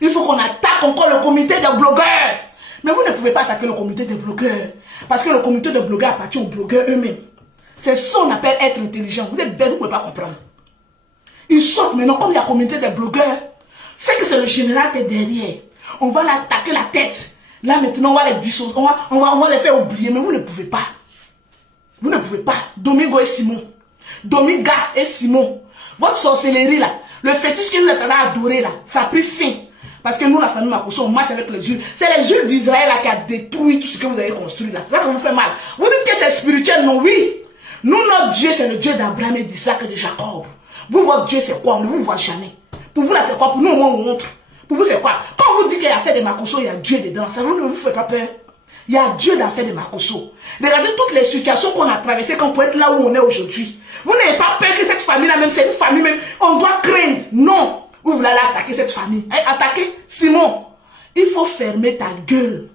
Il faut qu'on attaque encore le comité des blogueurs. Mais vous ne pouvez pas attaquer le comité des blogueurs. Parce que le comité des blogueurs appartient aux blogueurs eux-mêmes. C'est ça qu'on appelle être intelligent. Vous êtes bête, vous ne pouvez pas comprendre. Ils sortent maintenant, comme il y a le comité des blogueurs. C'est que c'est le général qui est derrière. On va l'attaquer la tête. Là maintenant, on va les dissocier. On va les faire oublier. Mais vous ne pouvez pas. Vous ne pouvez pas. Domingo et Simon. Dominga et Simon. Votre sorcellerie là. Le fétiche que vous êtes à adorer là. Ça a pris fin. Parce que nous, la famille Makosso, on marche avec les huiles. C'est les huiles d'Israël là qui a détruit tout ce que vous avez construit là. C'est ça qui vous fait mal. Vous dites que c'est spirituel. Non, oui. Nous, notre Dieu, c'est le Dieu d'Abraham et d'Isaac et de Jacob. Vous, votre Dieu, c'est quoi? On ne vous voit jamais. Pour vous, là, c'est quoi? Pour nous, on montre. Pour vous, c'est quoi? Quand on vous dit qu'il y a fait des Makosso, il y a Dieu dedans. Ça ne vous fait pas peur. Il y a Dieu dans fait des Makosso. Regardez toutes les situations qu'on a traversées quand on peut être là où on est aujourd'hui. Vous n'avez pas peur que cette famille-là, même, c'est une famille, même, on doit craindre. Non. Vous voulez aller attaquer cette famille. Attaquer Simon. Il faut fermer ta gueule.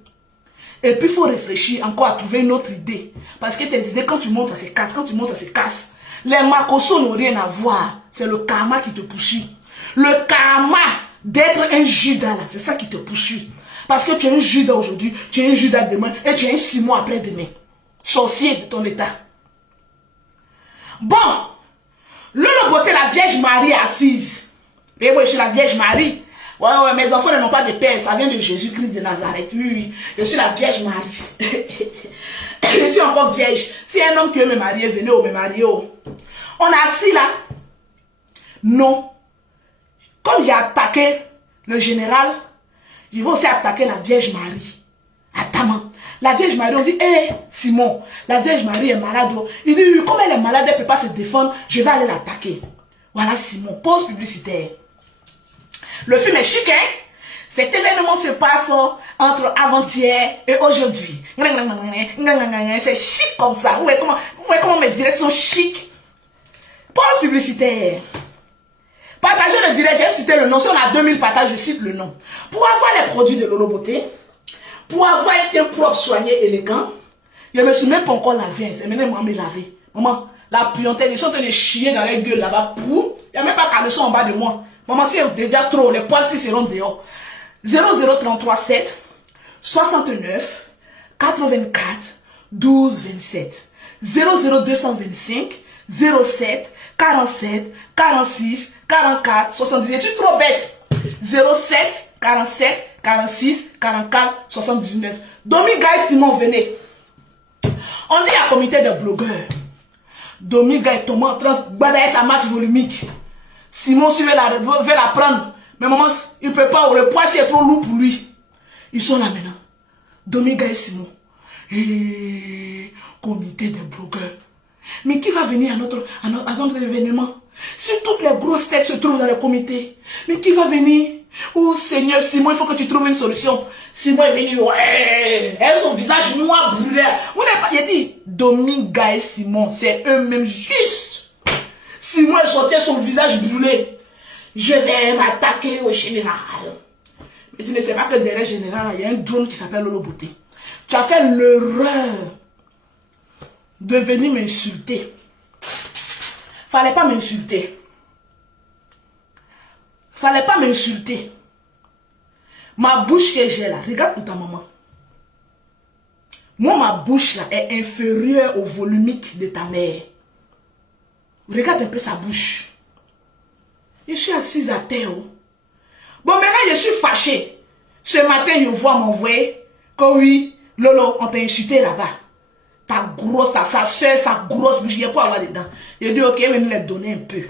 Et puis, il faut réfléchir encore à trouver une autre idée. Parce que tes idées, quand tu montes, ça se casse. Quand tu montes, ça se casse. Les Makosso n'ont rien à voir. C'est le karma qui te poursuit. Le karma d'être un Judas, là, c'est ça qui te poursuit. Parce que tu es un Judas aujourd'hui, tu es un Judas demain, et tu es un Simon après-demain. Sorcier de ton état. Bon, le beauté, la Vierge Marie est assise. Et moi, je suis la Vierge Marie. Ouais, mes enfants n'ont pas de père, ça vient de Jésus-Christ de Nazareth. Oui, je suis la Vierge Marie. Je suis encore vierge. Si un homme qui veut me marier, venez me marier. On est assis là. Non. Comme j'ai attaqué le général, je vais aussi attaquer la Vierge Marie. Attends. La Vierge Marie, on dit, hé, Simon, la Vierge Marie est malade. Il dit, oui, comme elle est malade, elle ne peut pas se défendre, je vais aller l'attaquer. Voilà Simon, pause publicitaire. Le film est chic, hein? Cet événement se passe entre avant-hier et aujourd'hui. C'est chic comme ça. Vous voyez comment mes directs sont chics? Pause publicitaire. Partagez le direct, j'ai cité le nom. Si on a 2000 partages, je cite le nom. Pour avoir les produits de Lolo Beauté, pour avoir été propre, soigné, élégant, je ne me suis même pas encore lavé. C'est maintenant maman me laver. Maman, la puantaine, ils sont en train de chier dans les gueules là-bas. Il n'y a même pas caleçon en bas de moi. Maman, c'est déjà trop. Les poils, si seront dehors. 0033 7 69 84 12 27 00225 07 47 46 44 70. Es-tu trop bête? 07 47 46 44 79. Dominga et Simon, venez. On dit à comité de blogueurs. Dominga et Thomas en train de balayer sa masse volumique. Simon, si veut la prendre. Mais maman, il ne peut pas. Le poids, c'est trop lourd pour lui. Ils sont là maintenant. Dominga et Simon. Et comité des blogueurs. Mais qui va venir à notre événement? Si toutes les grosses têtes se trouvent dans le comité, mais qui va venir? Oh Seigneur, Simon, il faut que tu trouves une solution. Simon est venu, ouais, elle son visage noir brûlé. Vous n'avez pas, il a dit, Dominga et Simon, c'est eux-mêmes juste. Simon est sorti son visage brûlé. Je vais m'attaquer au général. Mais tu ne sais pas que derrière le général, il y a un drone qui s'appelle Lolo Beauté. Tu as fait l'erreur de venir m'insulter. Fallait pas m'insulter. Fallait pas m'insulter. Ma bouche que j'ai là, regarde pour ta maman. Moi, ma bouche là est inférieure au volumique de ta mère. Regarde un peu sa bouche. Je suis assise à terre. Bon, maintenant, je suis fâchée. Ce matin, je vois m'envoyer que oui, Lolo, on t'a insulté là-bas. Ta grosse, sa soeur, sa grosse bouche, il y a quoi avoir dedans. Je dis, ok, je vais nous les donner un peu.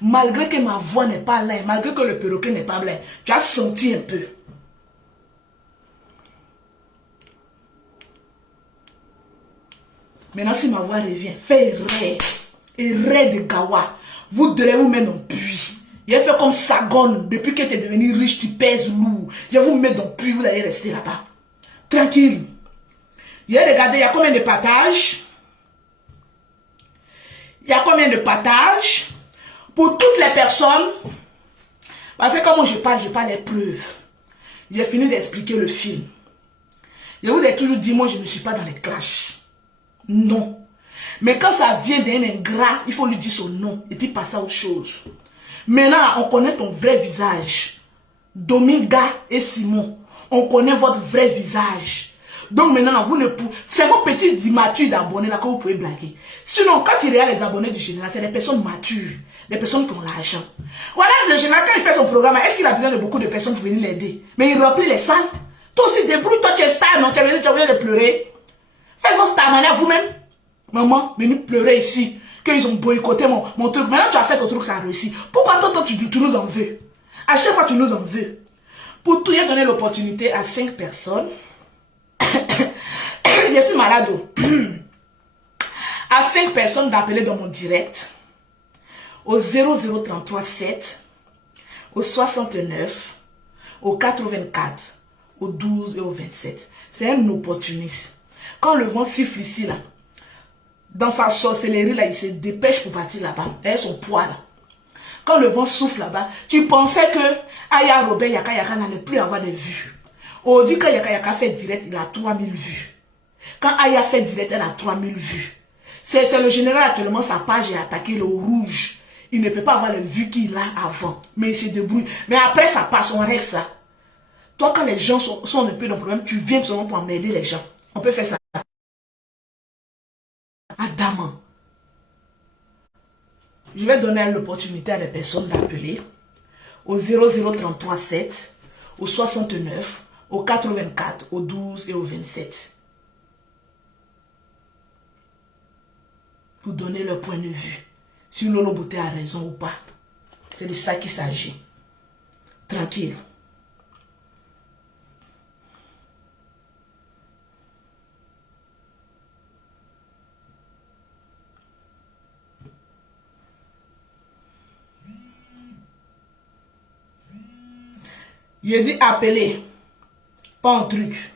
Malgré que ma voix n'est pas là, malgré que le perroquet n'est pas là, tu as senti un peu. Maintenant, si ma voix revient, fais erreur de gawa. Vous devez vous mettre dans le puits. Il a fait comme Sagone. Depuis que tu es devenu riche, tu pèses lourd. Je vais vous mettre dans le puits, vous allez rester là-bas. Tranquille. Il y a regardé, il y a combien de partages? Il y a combien de partages? Pour toutes les personnes. Parce que comme je parle les preuves. J'ai fini d'expliquer le film. Je vous ai toujours dit, moi je ne suis pas dans les clashs. Non. Mais quand ça vient d'un ingrat, il faut lui dire son nom et puis passer à autre chose. Maintenant, on connaît ton vrai visage. Dominga et Simon, on connaît votre vrai visage. Donc maintenant, vous ne pouvez... C'est vos petits immatures d'abonnés là que vous pouvez blaguer. Sinon, quand il y a les abonnés du général, c'est des personnes matures. Des personnes qui ont l'argent. Voilà, le général, quand il fait son programme, est-ce qu'il a besoin de beaucoup de personnes pour venir l'aider? Mais il remplit les salles. Toi aussi, débrouille-toi, tu es star, non? Tu as besoin de pleurer. Faites vos star manière vous-même. Maman, venez pleurer ici. Qu'ils ont boycotté mon truc. Maintenant, tu as fait ton truc, ça a réussi. Pourquoi toi, tu nous en veux? À chaque fois, tu nous en veux. Pour tout, il a donné l'opportunité à 5 personnes. Je suis malade. À 5 personnes d'appeler dans mon direct. Au 00337, au 69, au 84, au 12 et au 27. C'est un opportuniste. Quand le vent siffle ici, là, dans sa sorcellerie, là, il se dépêche pour partir là-bas. Et son poids, là. Quand le vent souffle là-bas, tu pensais que Aya Robert Yaka Yaka n'allait plus avoir des vues. On dit que Yaka Yaka fait direct, il a 3000 vues. Quand Aya fait direct, elle a 3000 vues. C'est le général actuellement, sa page est attaquée, le rouge. Il ne peut pas avoir les vues qu'il a avant. Mais il se débrouille. Mais après, ça passe, on règle ça. Toi, quand les gens sont un peu dans le problème, tu viens seulement pour emmerder les gens. On peut faire ça. Adam. Je vais donner l'opportunité à des personnes d'appeler au 00337, au 69, au 84, au 12 et au 27. Pour donner leur point de vue. Si Lolo Bouté a raison ou pas. C'est de ça qu'il s'agit. Tranquille. Il dit appeler. Pas un truc.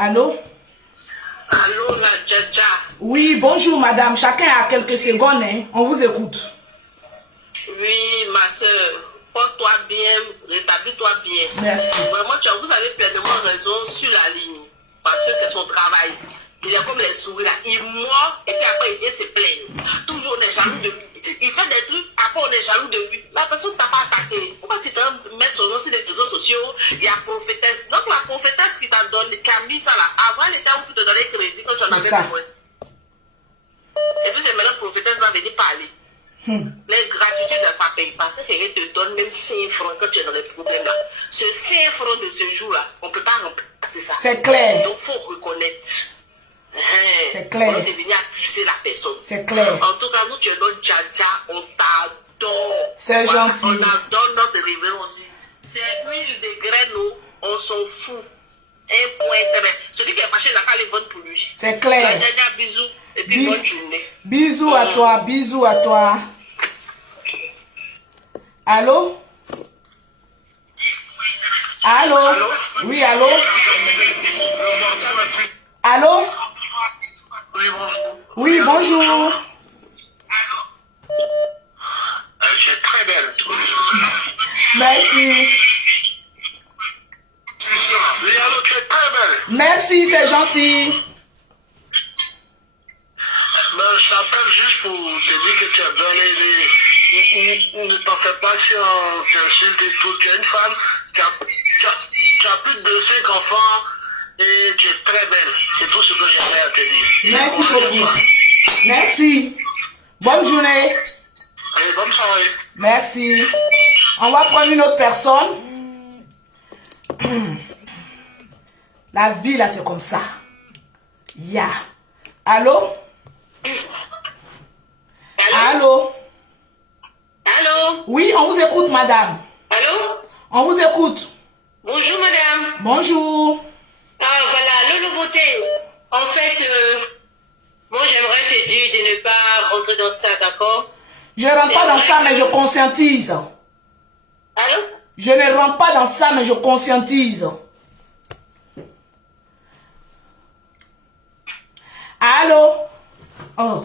Allô? Allô, la Djadja. Oui, bonjour madame. Chacun a quelques secondes. Hein. On vous écoute. Oui, ma soeur. Porte-toi bien, rétablis-toi bien. Merci. Vraiment, vous avez pleinement raison sur la ligne. Parce que c'est son travail. Il est comme les souris là. Il mord et puis après il vient se plaindre. Toujours on est jaloux de lui. Il fait des trucs, après on est jaloux de lui. La personne ne t'a pas attaqué. Pourquoi tu te mettre son nom sur les réseaux sociaux? Il y a prophétesse. Donc la prophétesse qui t'a donné, qui a mis ça là, avant elle était où pour te donner crédit quand tu en avais besoin. Et puis c'est maintenant prophétesse va venir parler. Les gratitudes, ça ne paye pas. Quelqu'un te donne même 5 francs quand tu es dans les problèmes là. Ce 5 francs de ce jour-là, on ne peut pas remplacer ça. C'est clair. Donc il faut reconnaître. C'est clair. On est venu accuser la personne. C'est clair. En tout cas, nous, tu es notre Djadja, on t'adore. C'est voilà, gentil. On adore notre réveil aussi. C'est huile de graines, nous, on s'en fout. Un point très. Celui qui est fâché, il n'a qu'à les vendre pour lui. C'est clair. Djadja, bisous. Et puis bonne journée. Bisous à toi, bisous à toi. Allô? Allô? Allô? Oui, allô? Allô? Oui, bonjour. Oui, bonjour. Tu es très belle. Merci. Oui, allô, tu es très belle. Merci, c'est gentil. Ben, je t'appelle juste pour te dire que tu es belle. Ne t'en fais pas si on t'insulte et tout. Tu es une femme, tu as plus de 5 enfants et tu es très belle. C'est tout ce que j'avais à te dire. Merci beaucoup. Merci. Bonne journée. Et bonne soirée. Merci. On va prendre une autre personne. La vie là, c'est comme ça. Ya. Allô? Allô? Allô? Oui, on vous écoute, madame. Allô? On vous écoute. Bonjour, madame. Bonjour. Ah, voilà, Lolo Beauté. En fait, moi, j'aimerais te dire de ne pas rentrer dans ça, d'accord? Je ne rentre pas dans ça, mais je conscientise. Allô? Je ne rentre pas dans ça, mais je conscientise. Allô? Oh,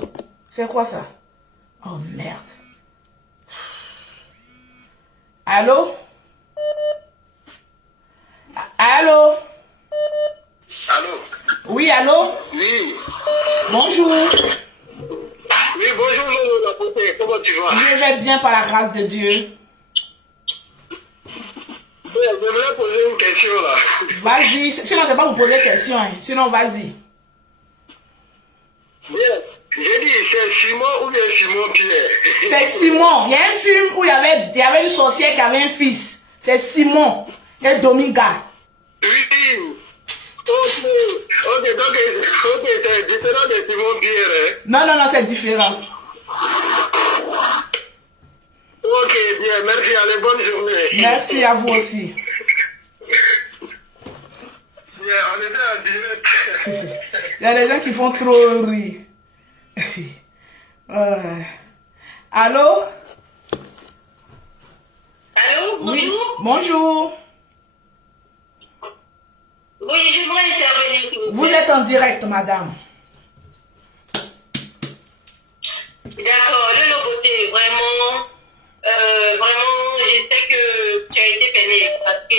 c'est quoi ça? Oh, merde. Allô? Allô? Allô? Oui, allô? Oui. Bonjour. Oui, bonjour, Lolo, la beauté. Comment tu vas? Je vais bien par la grâce de Dieu. Oui, je voulais poser une question là. Vas-y. Sinon, c'est pas pour poser question. Hein. Sinon, vas-y. Bien. J'ai dit, c'est Simon ou bien Simon Pierre? C'est Simon. Il y a un film où il y avait une sorcière qui avait un fils. C'est Simon et Dominga. Oui. Ok, donc, c'est différent de Simon Pierre. Hein? Non, non, non, c'est différent. Ok, bien, merci, allez, bonne journée. Merci à vous aussi. Bien, on était en direct. Il y a des gens qui font trop rire. Allô? Allô, bonjour? Oui. Bonjour. Oui, j'aimerais intervenir s'il vous Vous plaît. êtes en direct, madame. D'accord, le beauté, vraiment, je sais que tu as été peiné parce que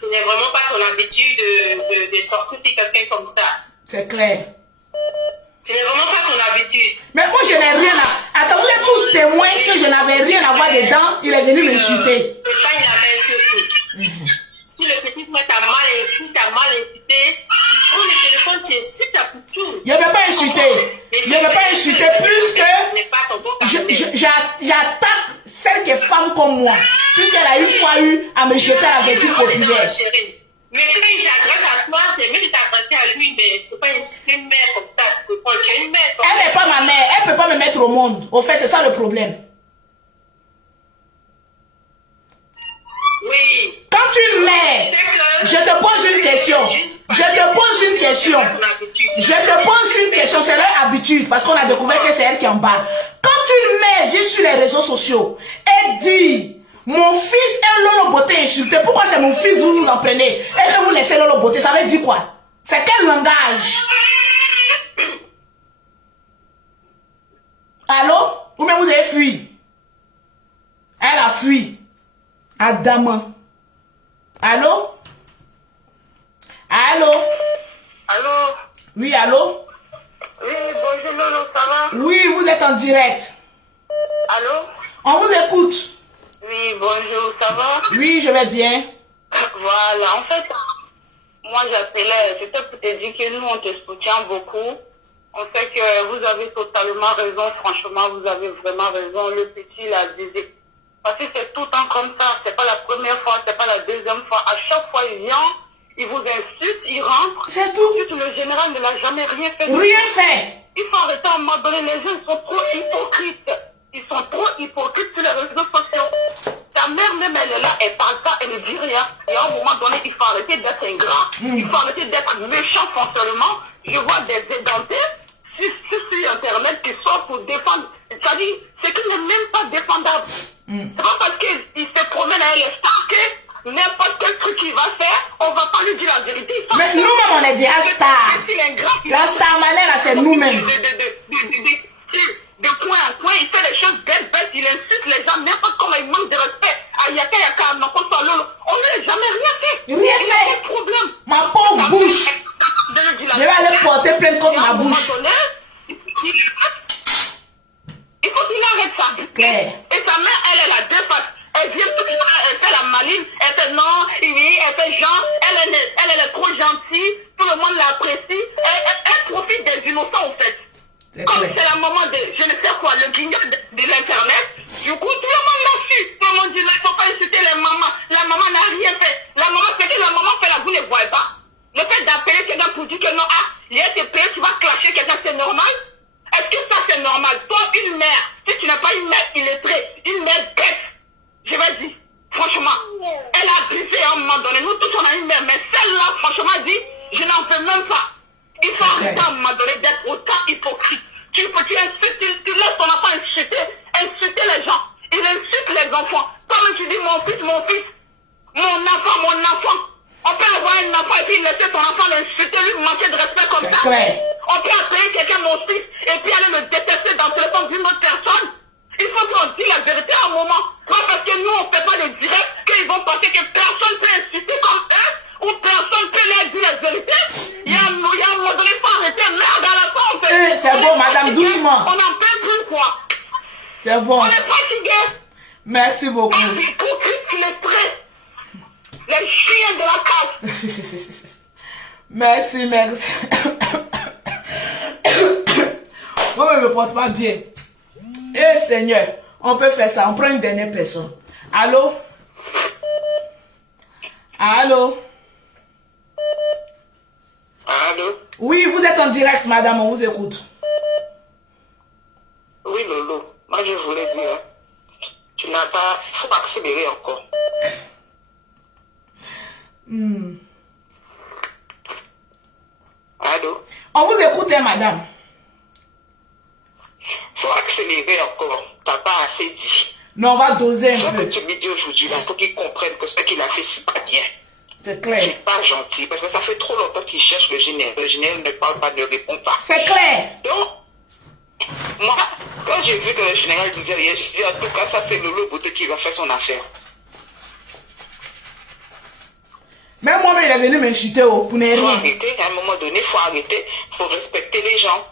ce n'est vraiment pas ton habitude de sortir sur quelqu'un comme ça. C'est clair. Ce n'est vraiment pas ton habitude. Mais moi, je n'ai rien à... Attends, vous êtes tous témoins que je n'avais rien à voir dedans. Il est venu m'insulter. Le temps, il a main surtout. Si le petit frère t'a mal incité, tu prends le téléphone, tu insultes à tout. Je ne vais pas insulter. Je ne vais pas insulter puisque j'attaque celle qui est femme comme moi. Puisqu'elle a une fois eu à me jeter à la vertu populaire. Mais quand il t'adresse à toi, c'est mieux de t'adresser à lui, mais il ne faut pas insulter une mère comme ça. Tu es une mère comme ça. Elle n'est pas ma mère. Elle ne peut pas me mettre au monde. Au fait, c'est ça le problème. Oui. Quand une mère, je te pose une question. Je te pose une question. Je te pose une question. C'est leur habitude parce qu'on a découvert que c'est elle qui est en bas. Quand une mère vient sur les réseaux sociaux et dit mon fils est Lolo Beauté insulté, pourquoi c'est mon fils vous vous en prenez et que vous laissez Lolo Beauté, ça veut dire quoi? C'est quel langage? Allô? Ou bien vous avez fui? Elle a fui. Adama. Allô? Allô? Allô? Oui, allô? Oui, bonjour Lolo, ça va? Oui, vous êtes en direct. Allô? On vous écoute. Oui, bonjour, ça va? Oui, je vais bien. Voilà, en fait, moi j'appelais, c'était pour te dire que nous on te soutient beaucoup. On sait que vous avez totalement raison, franchement, vous avez vraiment raison. Le petit l'a dit. Parce que c'est tout le temps comme ça, c'est pas la première fois, c'est pas la deuxième fois. À chaque fois, il vient, il vous insulte, il rentre. C'est tout. Ensuite, le général ne l'a jamais rien fait. Rien fait. Il faut arrêter à un moment donné, les gens sont trop hypocrites. Ils sont trop hypocrites sur les réseaux sociaux. Ta mère même, elle est là, elle parle pas, elle ne dit rien. Et à un moment donné, il faut arrêter d'être ingrat. Il faut arrêter d'être méchant foncièrement. Je vois des édentés sur Internet qui sortent pour défendre. C'est-à-dire, c'est qu'il n'est même pas défendable. C'est pas parce qu'il se promène à les stars que n'importe quel truc qu'il va faire, on va pas lui dire la vérité. Mais nous-mêmes, on est des stars. La star manière, là, c'est nous-mêmes. De coin en coin, il fait des choses bêtes, il insulte les gens, n'importe comment, il manque de respect. À Yaka, on ne lui a jamais rien fait. Rien Il fait. a pas de problème. Ma pauvre bouche. Je vais aller porter plainte contre ma bouche. Il faut qu'il arrête ça. Claire. Et sa mère, elle a deux faces. Elle vient tout le temps, elle fait la maline, elle fait non, oui, elle fait genre, elle est trop gentille, tout le monde l'apprécie, elle profite des innocents en fait. Comme c'est la maman de, je ne sais quoi, le guignol de l'internet, du coup tout le monde l'a su. Tout le monde dit, il ne faut pas insulter les mamans. La maman n'a rien fait. La maman, c'est que la maman fait la vous ne voyez pas. Le fait d'appeler quelqu'un pour dire que non, ah, il a été payé, tu vas clasher quelqu'un, c'est normal? Est-ce que ça c'est normal? Toi, une mère, si tu n'as pas une mère illettrée, une mère bête, je vais dire, franchement, elle a abusé à un moment donné. Nous tous on a une mère, mais celle-là, franchement, dit, je n'en veux même pas. Il faut arrêter à un moment donné d'être autant hypocrite. Tu insultes, tu laisses ton enfant insulter les gens. Il insulte les enfants. Comme tu dis mon fils, mon enfant. On peut avoir un enfant et puis laisser ton enfant l'insulter, lui manquer de respect comme ça. On peut appeler quelqu'un mon fils et puis aller le détester dans le téléphone d'une autre personne. Il faut qu'on dise la vérité à un moment. Pas parce que nous on ne fait pas le direct qu'ils vont penser que personne peut insulter comme eux ou personne peut leur dire la vérité. Il y a Doucement. On n'en peut plus, quoi. C'est bon. On est fatigué. Merci beaucoup. Les hypocrites, les prêts. Les chiens de la case. Merci, merci. Moi, je ne me porte pas bien. Eh Seigneur, on peut faire ça. On prend une dernière personne. Allô? Allô? Allô? Oui, vous êtes en direct, madame, on vous écoute. Oui, Lolo. Moi, je voulais dire, tu n'as pas... Il faut accélérer encore. Allô? On vous écoute, hein, madame. Il faut accélérer encore. Tu n'as pas assez dit. Non, on va doser Ce un que peu. tu lui dis aujourd'hui, il faut qu'il comprenne que ce qu'il a fait, c'est pas bien. C'est clair. C'est pas gentil. Parce que ça fait trop longtemps qu'il cherche le général. Le général ne parle pas, ne répond pas. C'est clair. Donc, moi, quand j'ai vu que le général disait rien, je dis en tout cas, ça c'est Lolo Beauté qui va faire son affaire. Même moi, il est venu m'insulter pour ne Il faut rien. arrêter, à un moment donné, il faut arrêter. Il faut respecter les gens.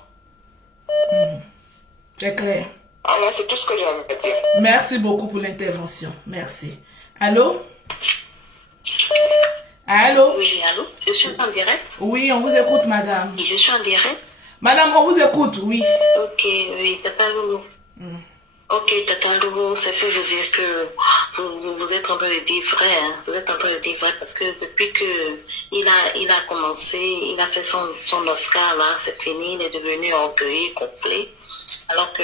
C'est clair. Voilà, c'est tout ce que j'avais à dire. Merci beaucoup pour l'intervention. Merci. Allô? Allô? Oui, allô? Je suis en direct. Oui, on vous écoute, madame. Je suis en direct. Madame, on vous écoute, oui. Ok, oui, Tata Lolo. Ok, Tata Lolo, ça fait dire que vous êtes en train de dire vrai, hein. Vous êtes en train de dire vrai parce que depuis que il a commencé, il a fait son Oscar là, c'est fini, il est devenu orgueilleux, complet. Alors que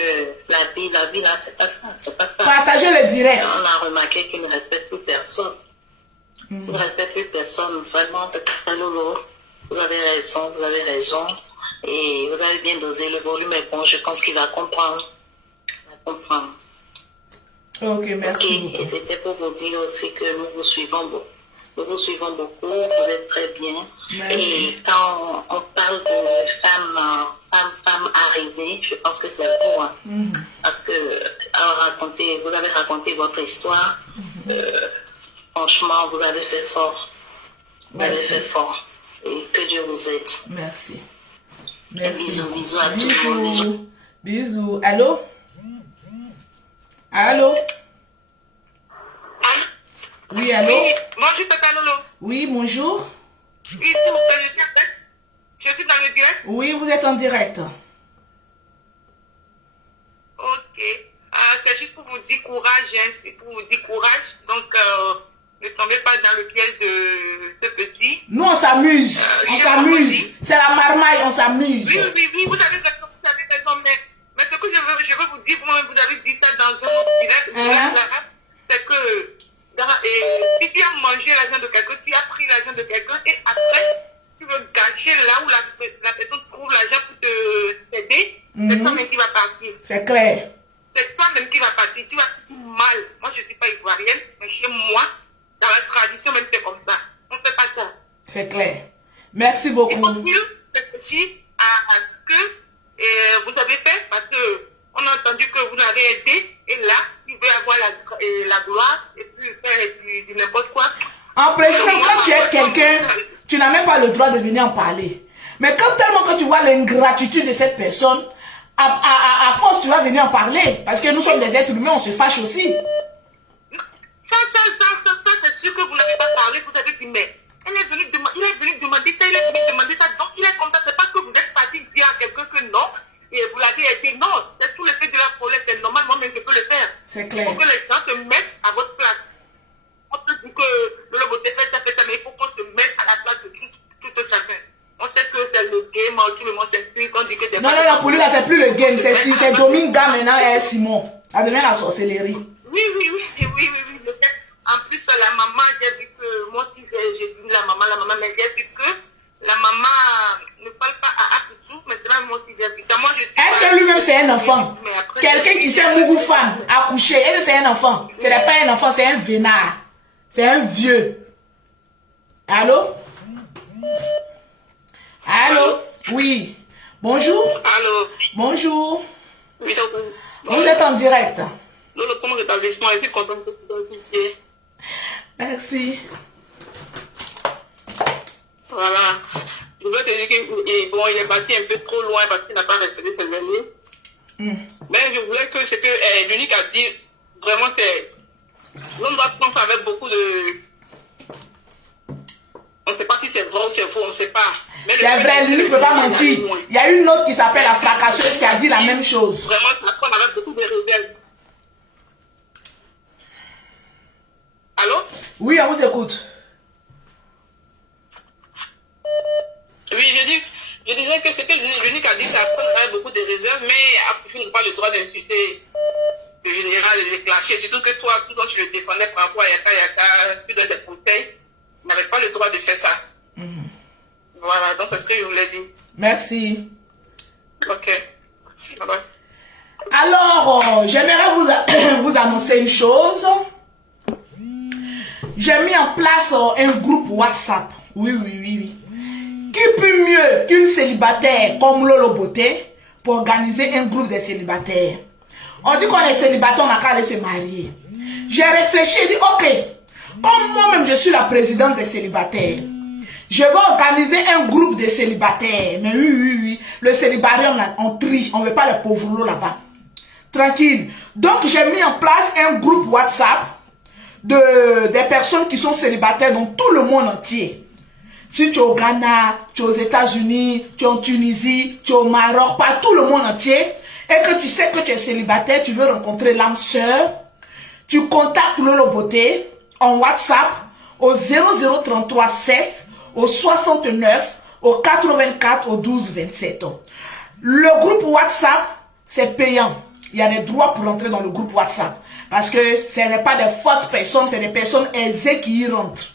la vie là, c'est pas ça, c'est pas ça. Partagez le direct. On a remarqué qu'il ne respecte plus personne. Il ne respecte plus personne. Vraiment, Tata Lolo, vous avez raison. Et vous avez bien dosé, le volume est bon, je pense qu'il va comprendre. Ok, merci Ok, beaucoup. et c'était pour vous dire aussi que nous vous suivons beaucoup. Vous êtes très bien. Merci. Et quand on parle de femmes arrivées, je pense que c'est vous. Hein. Parce que vous avez raconté votre histoire. Franchement, vous avez fait fort. Vous avez fait fort. Et que Dieu vous aide. Merci. Merci. Bisous à tout le monde. Bisous. Bisous. Allô? Allô? Oui, allô? Oui, bonjour Tata Lolo. Oui, bonjour. Oui, s'il vous plaît, je suis dans le direct. Oui, vous êtes en direct. Ok. C'est juste pour vous dire courage, hein, c'est pour vous dire courage. Donc, ne tombez pas dans le piège de ce petit. Nous, on s'amuse. On s'amuse. C'est la marmaille, on s'amuse. Oui, vous avez raison, mais ce que je veux vous dire, moi, vous avez dit ça dans un autre direct, c'est que si tu as mangé l'argent de quelqu'un, tu as pris l'argent de quelqu'un et après, tu veux gâcher là où la personne trouve l'argent pour t'aider, c'est toi-même qui va partir. C'est clair. C'est toi-même qui va partir. Tu vas tout mal. Moi, je ne suis pas ivoirienne, mais chez moi, dans la tradition, même c'est comme ça. On ne fait pas ça. C'est clair. Merci beaucoup. Il faut plus réfléchir à ce que vous avez fait parce qu'on a entendu que vous l'avez aidé et là, il veut avoir la gloire et puis faire du n'importe quoi. En principe, quand tu es quelqu'un, tu n'as même pas le droit de venir en parler. Mais quand tellement que tu vois l'ingratitude de cette personne, à force, tu vas venir en parler. Parce que nous sommes des êtres humains, on se fâche aussi. Ça, c'est sûr que vous n'avez pas parlé. Vous avez dit, mais il est venu demander ça, donc il est comme ça. C'est pas que vous êtes parti dire à quelqu'un que non, et vous l'avez aidé. Non, c'est tout le fait de la problème. C'est normal, moi-même, je peux le faire. C'est clair. Il faut que les gens se mettent à votre place. On peut dire que le beauté fait ça, mais il faut qu'on se mette à la place de tout chacun. On sait que c'est le game, tout le monde s'explique, on dit que c'est Non, pour lui, là, c'est plus le game. C'est Dominga maintenant et Simon. Ça devient la sorcellerie. Oui. En plus, la maman, j'ai vu que, moi aussi, j'ai vu la maman, mais j'ai vu que la maman ne parle pas à Apoutou, mais c'est là, moi aussi, j'ai vu ça. Est-ce que lui-même, c'est un enfant? Quelqu'un qui sait mourou femme, accoucher, est-ce que c'est un enfant? Ce n'est pas un enfant, c'est un vénard. C'est un vieux. Allô? Allô? Oui. Bonjour? Allô? Bonjour. Oui, ça Vous êtes en direct. Le premier rétablissement, je suis content que vous soyez. Merci. Voilà. Je veux te dire qu'il il est parti un peu trop loin parce qu'il n'a pas respecté ses amis. Mais je voulais que ce que l'unique a dit, vraiment, c'est... L'homme doit prendre ça avec beaucoup de... On ne sait pas si c'est vrai ou c'est faux, on ne sait pas. C'est vrai, lui ne peut pas mentir. Il y a une autre qui s'appelle la fracasseuse qui a dit la même chose. Vraiment, ça prend avec beaucoup de réserve. Allô? Oui, on vous écoute. Oui, je disais que ce que l'unique a dit, ça prend avec beaucoup de réserve, mais je n'ai pas le droit d'insulter le général et de clasher. Surtout que toi, tout le temps, tu le défendais par rapport à Yaka, tu donnes des conseils. Tu n'avais pas le droit de faire ça. Voilà, donc c'est ce que je voulais dire. Merci. Ok. Bye bye. Alors, j'aimerais vous annoncer une chose. J'ai mis en place un groupe WhatsApp. Oui. Qui peut mieux qu'une célibataire comme Lolo Beauté pour organiser un groupe de célibataires? On dit qu'on est célibataire, on n'a qu'à aller se marier. J'ai réfléchi et dit, ok, comme moi-même je suis la présidente des célibataires, je vais organiser un groupe de célibataires. Mais oui, le célibataire, on trie, on ne veut pas les pauvres lots là-bas. Tranquille. Donc j'ai mis en place un groupe WhatsApp des personnes qui sont célibataires dans tout le monde entier. Si tu es au Ghana, tu es aux États-Unis, tu es en Tunisie, tu es au Maroc, partout le monde entier, et que tu sais que tu es célibataire, tu veux rencontrer l'âme sœur, tu contactes Lolo Beauté en WhatsApp au 0033 7, au 69, au 84, au 12 27. Le groupe WhatsApp, c'est payant. Il y a des droits pour entrer dans le groupe WhatsApp. Parce que ce n'est pas des fausses personnes, c'est des personnes aisées qui y rentrent.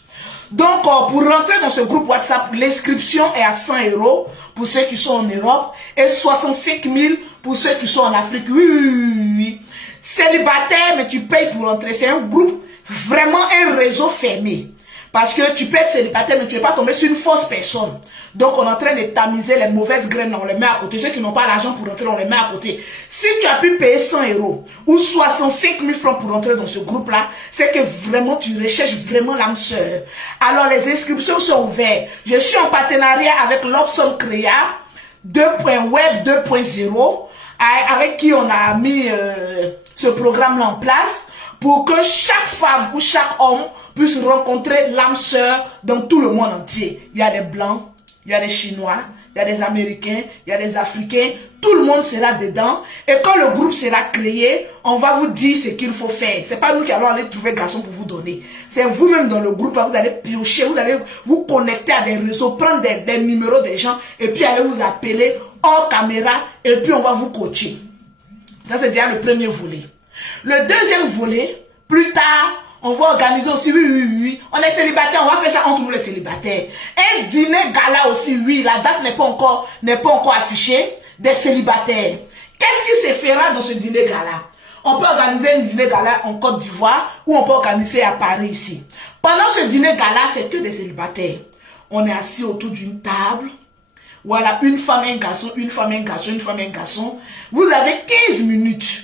Donc, pour rentrer dans ce groupe WhatsApp, l'inscription est à 100 € pour ceux qui sont en Europe et 65 000 pour ceux qui sont en Afrique. Oui. Célibataire, mais tu payes pour rentrer. C'est un groupe, vraiment un réseau fermé. Parce que tu peux être célibataire, mais tu ne vas pas tomber sur une fausse personne. Donc, on est en train de tamiser les mauvaises graines, on les met à côté. Ceux qui n'ont pas l'argent pour rentrer, on les met à côté. Si tu as pu payer 100 € ou 65 000 francs pour rentrer dans ce groupe-là, c'est que vraiment, tu recherches vraiment l'âme sœur. Alors, les inscriptions sont ouvertes. Je suis en partenariat avec l'Opson Créa 2.web 2.0, avec qui on a mis ce programme-là en place, pour que chaque femme ou chaque homme puisse rencontrer l'âme sœur dans tout le monde entier. Il y a des Blancs, il y a des Chinois, il y a des Américains, il y a des Africains. Tout le monde sera dedans. Et quand le groupe sera créé, on va vous dire ce qu'il faut faire. Ce n'est pas nous qui allons aller trouver garçon pour vous donner. C'est vous-même dans le groupe, vous allez piocher, vous allez vous connecter à des réseaux, prendre des numéros des gens et puis aller vous appeler hors caméra et puis on va vous coacher. Ça, c'est déjà le premier volet. Le deuxième volet, plus tard, on va organiser aussi, oui. On est célibataire, on va faire ça entre nous les célibataires. Un dîner gala aussi, oui. La date n'est pas encore affichée, des célibataires. Qu'est-ce qui se fera dans ce dîner gala? On peut organiser un dîner gala en Côte d'Ivoire ou on peut organiser à Paris ici. Pendant ce dîner gala, c'est que des célibataires. On est assis autour d'une table. Voilà, une femme, un garçon, une femme, un garçon, une femme, un garçon. Vous avez 15 minutes.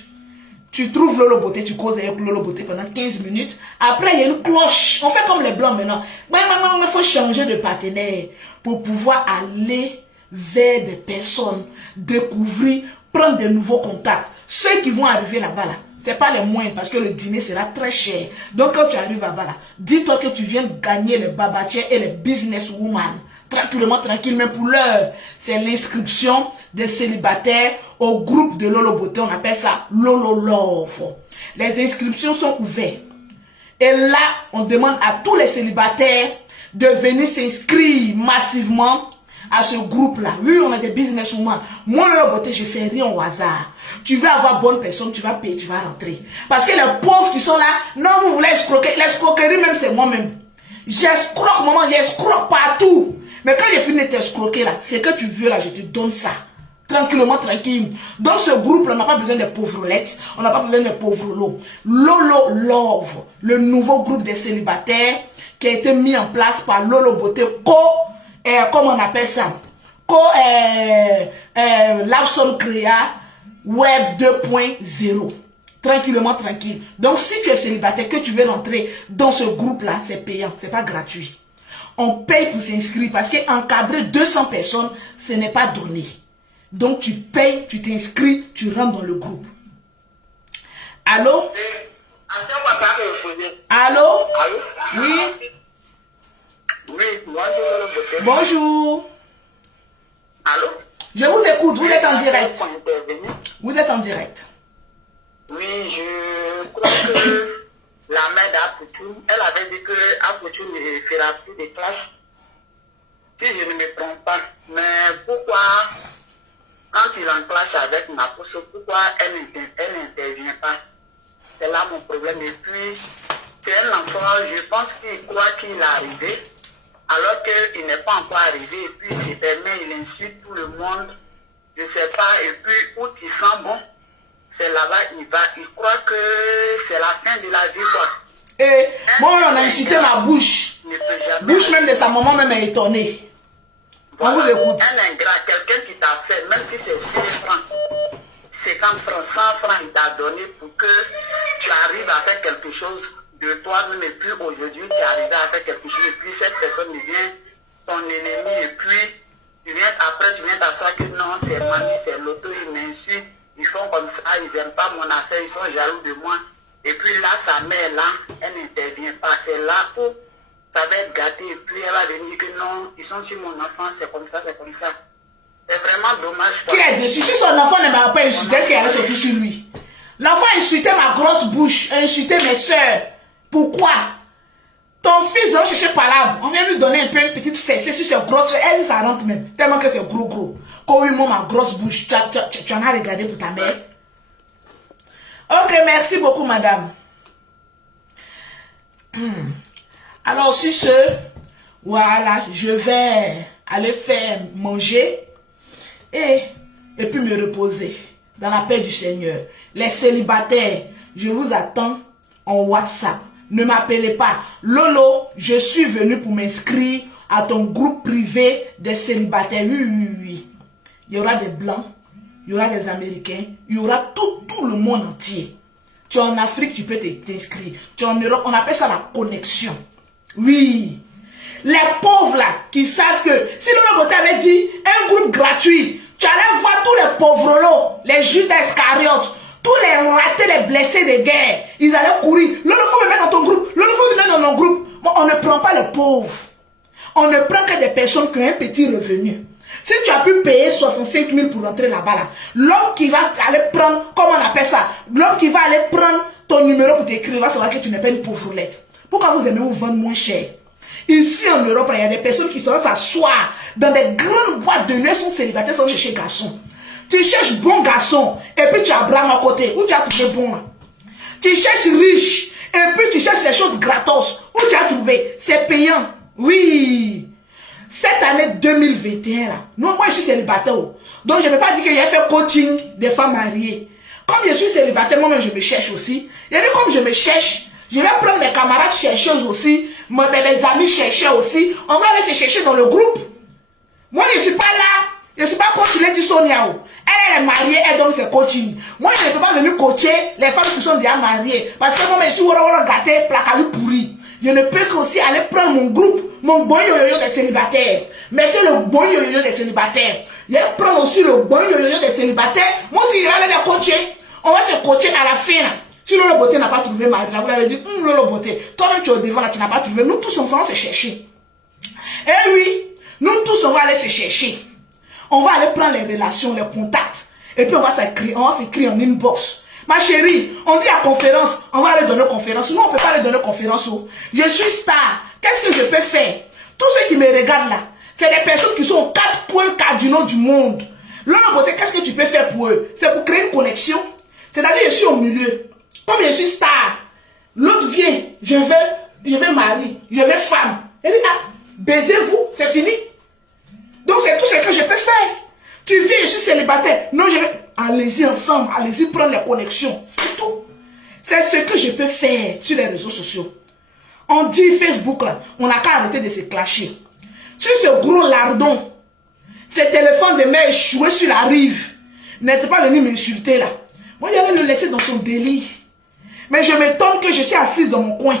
Tu trouves Lolo Beauté, tu causes avec Lolo Beauté pendant 15 minutes. Après, il y a une cloche. On fait comme les Blancs maintenant. Il faut changer de partenaire pour pouvoir aller vers des personnes, découvrir, prendre de nouveaux contacts. Ceux qui vont arriver là-bas, là, ce n'est pas les moindres parce que le dîner sera très cher. Donc, quand tu arrives là-bas, là, dis-toi que tu viens gagner les babatiers et les businesswomen. Tranquillement, tranquille, mais pour l'heure, c'est l'inscription des célibataires au groupe de Lolo Beauté. On appelle ça Lolo Love. Les inscriptions sont ouvertes. Et là, on demande à tous les célibataires de venir s'inscrire massivement à ce groupe-là. Oui, on a des businesswomen. Moi, Lolo Beauté, je ne fais rien au hasard. Tu veux avoir bonne personne, tu vas payer, tu vas rentrer. Parce que les pauvres qui sont là, non, vous voulez escroquer. L'escroquerie même, c'est moi-même. J'escroque, maman, j'escroque partout. Mais quand j'ai fini de t'escroquer là, c'est que tu veux là, je te donne ça. Tranquillement, tranquille. Dans ce groupe là, on n'a pas besoin de pauvrettes, on n'a pas besoin de pauvres lots. Lolo Love, le nouveau groupe des célibataires qui a été mis en place par Lolo Beauté, comment on appelle ça? L'Opson Créa Web 2.0. Tranquillement, tranquille. Donc, si tu es célibataire, que tu veux rentrer dans ce groupe-là, c'est payant, c'est pas gratuit. On paye pour s'inscrire parce qu'encadrer 200 personnes, ce n'est pas donné. Donc tu payes, tu t'inscris, tu rentres dans le groupe. Allô? Allô? Oui? Oui, bonjour. Bonjour. Allô? Je vous écoute, vous êtes en direct. Vous êtes en direct. Oui, je crois que la mère d'Apoutou, elle avait dit que Apoutou ne fera plus de classe. Si je ne me trompe pas. Mais pourquoi, quand il en classe avec ma pousse, pourquoi elle n'intervient pas? C'est là mon problème. Et puis, c'est un enfant, je pense qu'il croit qu'il est arrivé, alors qu'il n'est pas encore arrivé. Et puis, il se permet, il insulte tout le monde. Je ne sais pas. Et puis, où il sent bon, c'est là-bas, il va. Il croit que c'est la fin de la vie, quoi. Et moi, on a insulté ma bouche. Bouche même de sa maman, même est étonnée. Voilà, on vous écoute. Un ingrat, quelqu'un qui t'a fait, même si c'est 6 000 francs, 50 francs, 100 francs, il t'a donné pour que tu arrives à faire quelque chose de toi-même. Et puis aujourd'hui, tu es arrivé à faire quelque chose. Et puis cette personne devient ton ennemi. Et puis après, tu viens t'asseoir que non, c'est mamie, c'est l'auto, ils m'insultent. Ils font comme ça, ils n'aiment pas mon affaire, ils sont jaloux de moi. Et puis là, sa mère, là, elle n'intervient pas. C'est là où ça va être gâté. Et puis elle va venir que non, ils sont sur mon enfant, c'est comme ça, c'est comme ça. C'est vraiment dommage. Qui est dessus? Si son enfant ne m'a pas insulté, est-ce qu'il allait sortir sur lui? L'enfant a insulté ma grosse bouche, a insulté mes soeurs. Pourquoi? Ton fils va chercher par là. On vient lui donner un peu une petite fessée sur ses grosses fesses. Elle, ça rentre même. Tellement que c'est gros. Quand il montre ma grosse bouche, tu en as regardé pour ta mère. Ok, merci beaucoup, madame. Alors, sur ce, voilà, je vais aller faire manger et puis me reposer dans la paix du Seigneur. Les célibataires, je vous attends en WhatsApp. Ne m'appelez pas. Lolo, je suis venu pour m'inscrire à ton groupe privé des célibataires. Oui. Il y aura des Blancs, il y aura des Américains, il y aura tout le monde entier. Tu es en Afrique, tu peux t'inscrire. Tu es en Europe, on appelle ça la connexion. Oui. Les pauvres là, qui savent que si Lolo Beauté avait dit un groupe gratuit, tu allais voir tous les pauvres là, les Judas Iscariotes, tous les ratés, les blessés de guerre, ils allaient courir. Lolo, faut me mettre dans ton groupe. Lolo, faut me mettre dans nos groupes. Bon, on ne prend pas les pauvres. On ne prend que des personnes qui ont un petit revenu. Si tu as pu payer 65 000 pour rentrer là-bas, là, l'homme qui va aller prendre, comment on appelle ça, l'homme qui va aller prendre ton numéro pour t'écrire, va savoir que tu n'es pas une pauvre lettre. Pourquoi vous aimez vous vendre moins cher? Ici en Europe, il y a des personnes qui sont s'asseoir dans des grandes boîtes de nuit, sont célibataires, sont chercher garçons. Tu cherches bon garçon, et puis tu as Abraham à côté, où tu as trouvé bon. Tu cherches riche, et puis tu cherches les choses gratos, où tu as trouvé. C'est payant. Oui. Cette année 2021, là, moi je suis célibataire. Donc je ne peux pas dire qu'il y a fait coaching des femmes mariées. Comme je suis célibataire, moi-même je me cherche aussi. Et comme je me cherche, je vais prendre mes camarades chercheuses aussi, mes amis chercheurs aussi. On va aller se chercher dans le groupe. Moi je ne suis pas là. Je ne suis pas coach du Sonia. Elle est mariée, elle donne ses coaching. Moi, je ne peux pas venir coacher les femmes qui sont déjà mariées. Parce que moi, je suis gâté, placali pourri. Je ne peux qu'aussi aller prendre mon groupe, mon bon yo-yo des célibataires. Mettez le bon yo-yo des célibataires. Je vais prendre aussi le bon yo-yo des célibataires. Moi aussi, je vais aller les coacher. On va se coacher à la fin. Là. Si Lolo Beauté n'a pas trouvé mari, là, vous l'avez dit, Lolo Beauté, toi-même tu es au devant, là, tu n'as pas trouvé. Nous tous, on va se chercher. Eh oui, nous tous, on va aller se chercher. On va aller prendre les relations, les contacts. Et puis on va s'écrire en inbox. Ma chérie, on dit à conférence, on va aller donner conférence. Nous, on ne peut pas aller donner conférence. Je suis star. Qu'est-ce que je peux faire? Tous ceux qui me regardent là, c'est des personnes qui sont aux 4 points cardinaux du monde. Lolo Beauté, qu'est-ce que tu peux faire pour eux? C'est pour créer une connexion. C'est-à-dire, je suis au milieu. Comme je suis star, l'autre vient, je vais mari, je vais femme. Elle dit, ah, baisez-vous, c'est fini. Donc c'est tout ce que je peux faire. Tu viens, je suis célibataire. Non, je vais... Allez-y ensemble, allez-y prendre les connexions. C'est tout. C'est ce que je peux faire sur les réseaux sociaux. On dit Facebook, là, on n'a qu'à arrêter de se clasher. Sur ce gros lardon, ce téléphone de mère échoué sur la rive, n'êtes pas venu m'insulter là. Moi, j'allais le laisser dans son délire. Mais je m'étonne que je suis assise dans mon coin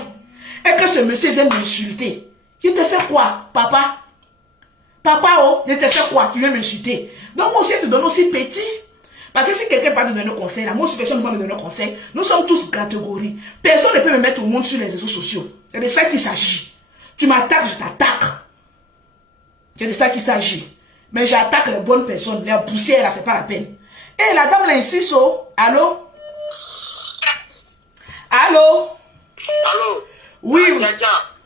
et que ce monsieur vienne m'insulter. Il te fait quoi, papa? Papa, oh, ne te fais quoi? Tu viens m'insulter. Donc, moi aussi, je te donne aussi petit. Parce que si quelqu'un va te donner un conseil, là, moi aussi, personne ne va me donner un conseil. Nous sommes tous catégories. Personne ne peut me mettre au monde sur les réseaux sociaux. C'est de ça qu'il s'agit. Tu m'attaques, je t'attaque. C'est de ça qu'il s'agit. Mais j'attaque les bonnes personnes. Les poussières, là, c'est pas la peine. Et la dame, là, insiste, oh. Allô? Allô? Allô? Oui.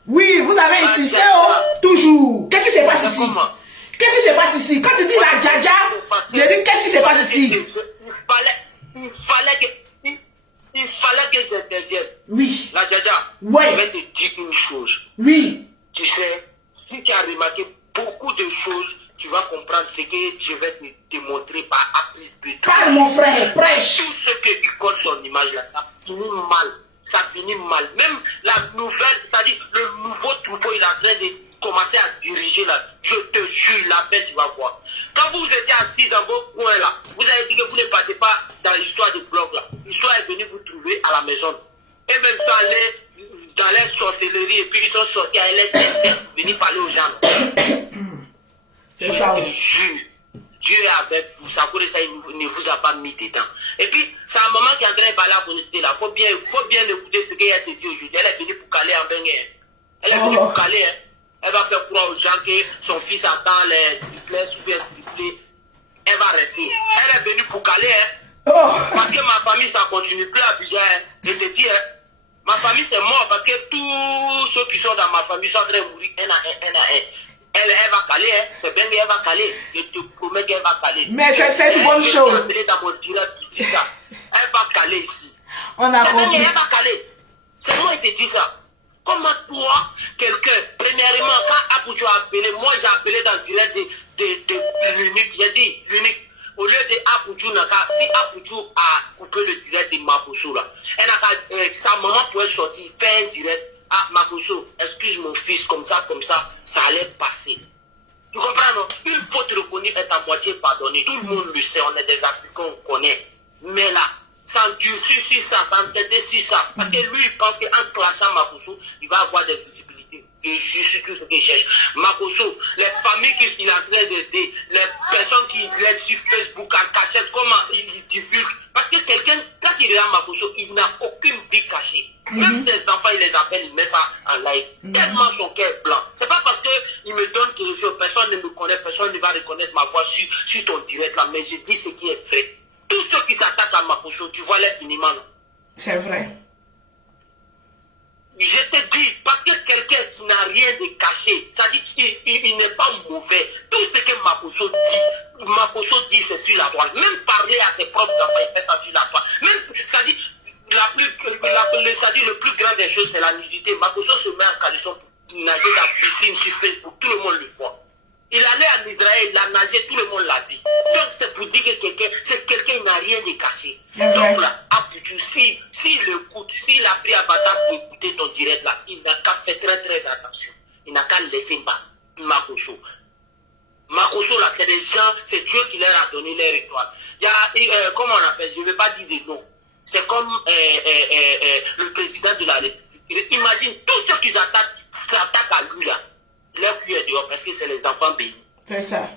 Oui, vous avez insisté, oh. Toujours. Qu'est-ce qui se passe ici? Qu'est-ce qui se passe ici? Quand tu dis la Djaja, je dis qu'est-ce qui se passe ici? Il fallait que j'intervienne. Oui. La Djaja, ouais. Je vais te dire une chose. Oui. Tu sais, si tu as remarqué beaucoup de choses, tu vas comprendre ce que je vais te démontrer par A plus B. Parle mon frère, prêche. Tout ce que tu comptes son image là, ça finit mal. Ça finit mal. Même la nouvelle, c'est-à-dire le nouveau troupeau, il est en train de commencer à diriger là. Je te jure, la paix, tu vas voir. Quand vous étiez assis dans vos coins là, vous avez dit que vous ne partez pas dans l'histoire des blocs là. L'histoire est venue vous trouver à la maison. Et même dans les sorcelleries, et puis ils sont sortis à l'aide venir parler aux gens. C'est ça. Je te jure. Dieu est avec vous, ça pour ça, il ne vous a pas mis dedans. Et puis, c'est un moment qui est en train de parler à la là. Il faut bien écouter ce qu'elle a dit aujourd'hui. Elle est venue pour caler en bain. Elle est venue pour caler. Hein. Elle va faire croire aux gens que son fils attend les triplets, super triplés. Elle va rester. Elle est venue pour caler. Hein. Parce que ma famille, ça continue plus à Abidjan. Hein. Je te dis, hein, ma famille, c'est mort parce que tous ceux qui sont dans ma famille sont en train de mourir un à un. Elle va caler, hein. C'est bien qu'elle va caler. Je te promets qu'elle va caler. Mais c'est une bonne chose. Dans mon direct, tu dis ça. Elle va caler ici. On a compris. Elle va caler. C'est moi qui te dis ça. Comment toi, quelqu'un, premièrement, quand Apoudjou a appelé, moi j'ai appelé dans le direct de l'unique. J'ai dit l'unique. Au lieu de Apoudjou, si Apoudjou a coupé le direct de Makosso là, sa maman pouvait sortir, faire un direct. Ah, Makosso, excuse mon fils, comme ça, ça allait passer. Tu comprends, non? Une faute reconnue est à moitié pardonnée. Tout le monde le sait, on est des Africains, on connaît. Mais là, s'endurcir sur ça, s'entêter sur ça. Parce que lui, il pense qu'en clashant Makosso, il va avoir des visibilités. Et je suis tout ce qu'il cherche. Makosso, les familles qu'il est en train d'aider, les personnes qui l'aident sur Facebook en cachette, comment il divulgue. Parce que quelqu'un, quand il regarde Makosso, il n'a aucune vie cachée. Même ses enfants, il les appelle, il met ça en live. Tellement son cœur est blanc. C'est pas parce qu'il me donne quelque chose, personne ne me connaît, personne ne va reconnaître ma voix sur ton direct là, mais je dis ce qui est vrai. Tous ceux qui s'attaquent à Makosso, tu vois les finiment. C'est vrai. Je te dis, parce que quelqu'un qui n'a rien de caché, c'est-à-dire il n'est pas mauvais. Tout ce que Makosso dit, c'est sur la droite. Même parler à ses propres enfants, il fait ça sur la droite. Même, c'est-à-dire, le plus grand des choses, c'est la nudité. Makosso se met en caleçon pour nager dans la piscine sur Facebook, tout le monde le voit. Il allait en Israël, il a nagé, tout le monde l'a dit. Donc c'est pour dire que quelqu'un il n'a rien de caché. Donc là, Apoudjou, s'il écoute, s'il a pris un bâtard pour écouter ton direct là, il n'a qu'à faire très très attention. Il n'a qu'à laisser Makosso. Makosso là, c'est des gens, c'est Dieu qui leur a donné leur étoile. Il y a, comment on appelle, je ne vais pas dire des noms. C'est comme le président de la République. Imagine, tous ceux qui s'attaquent à lui là. Leur cul est dehors parce que c'est les enfants bénis. C'est ça.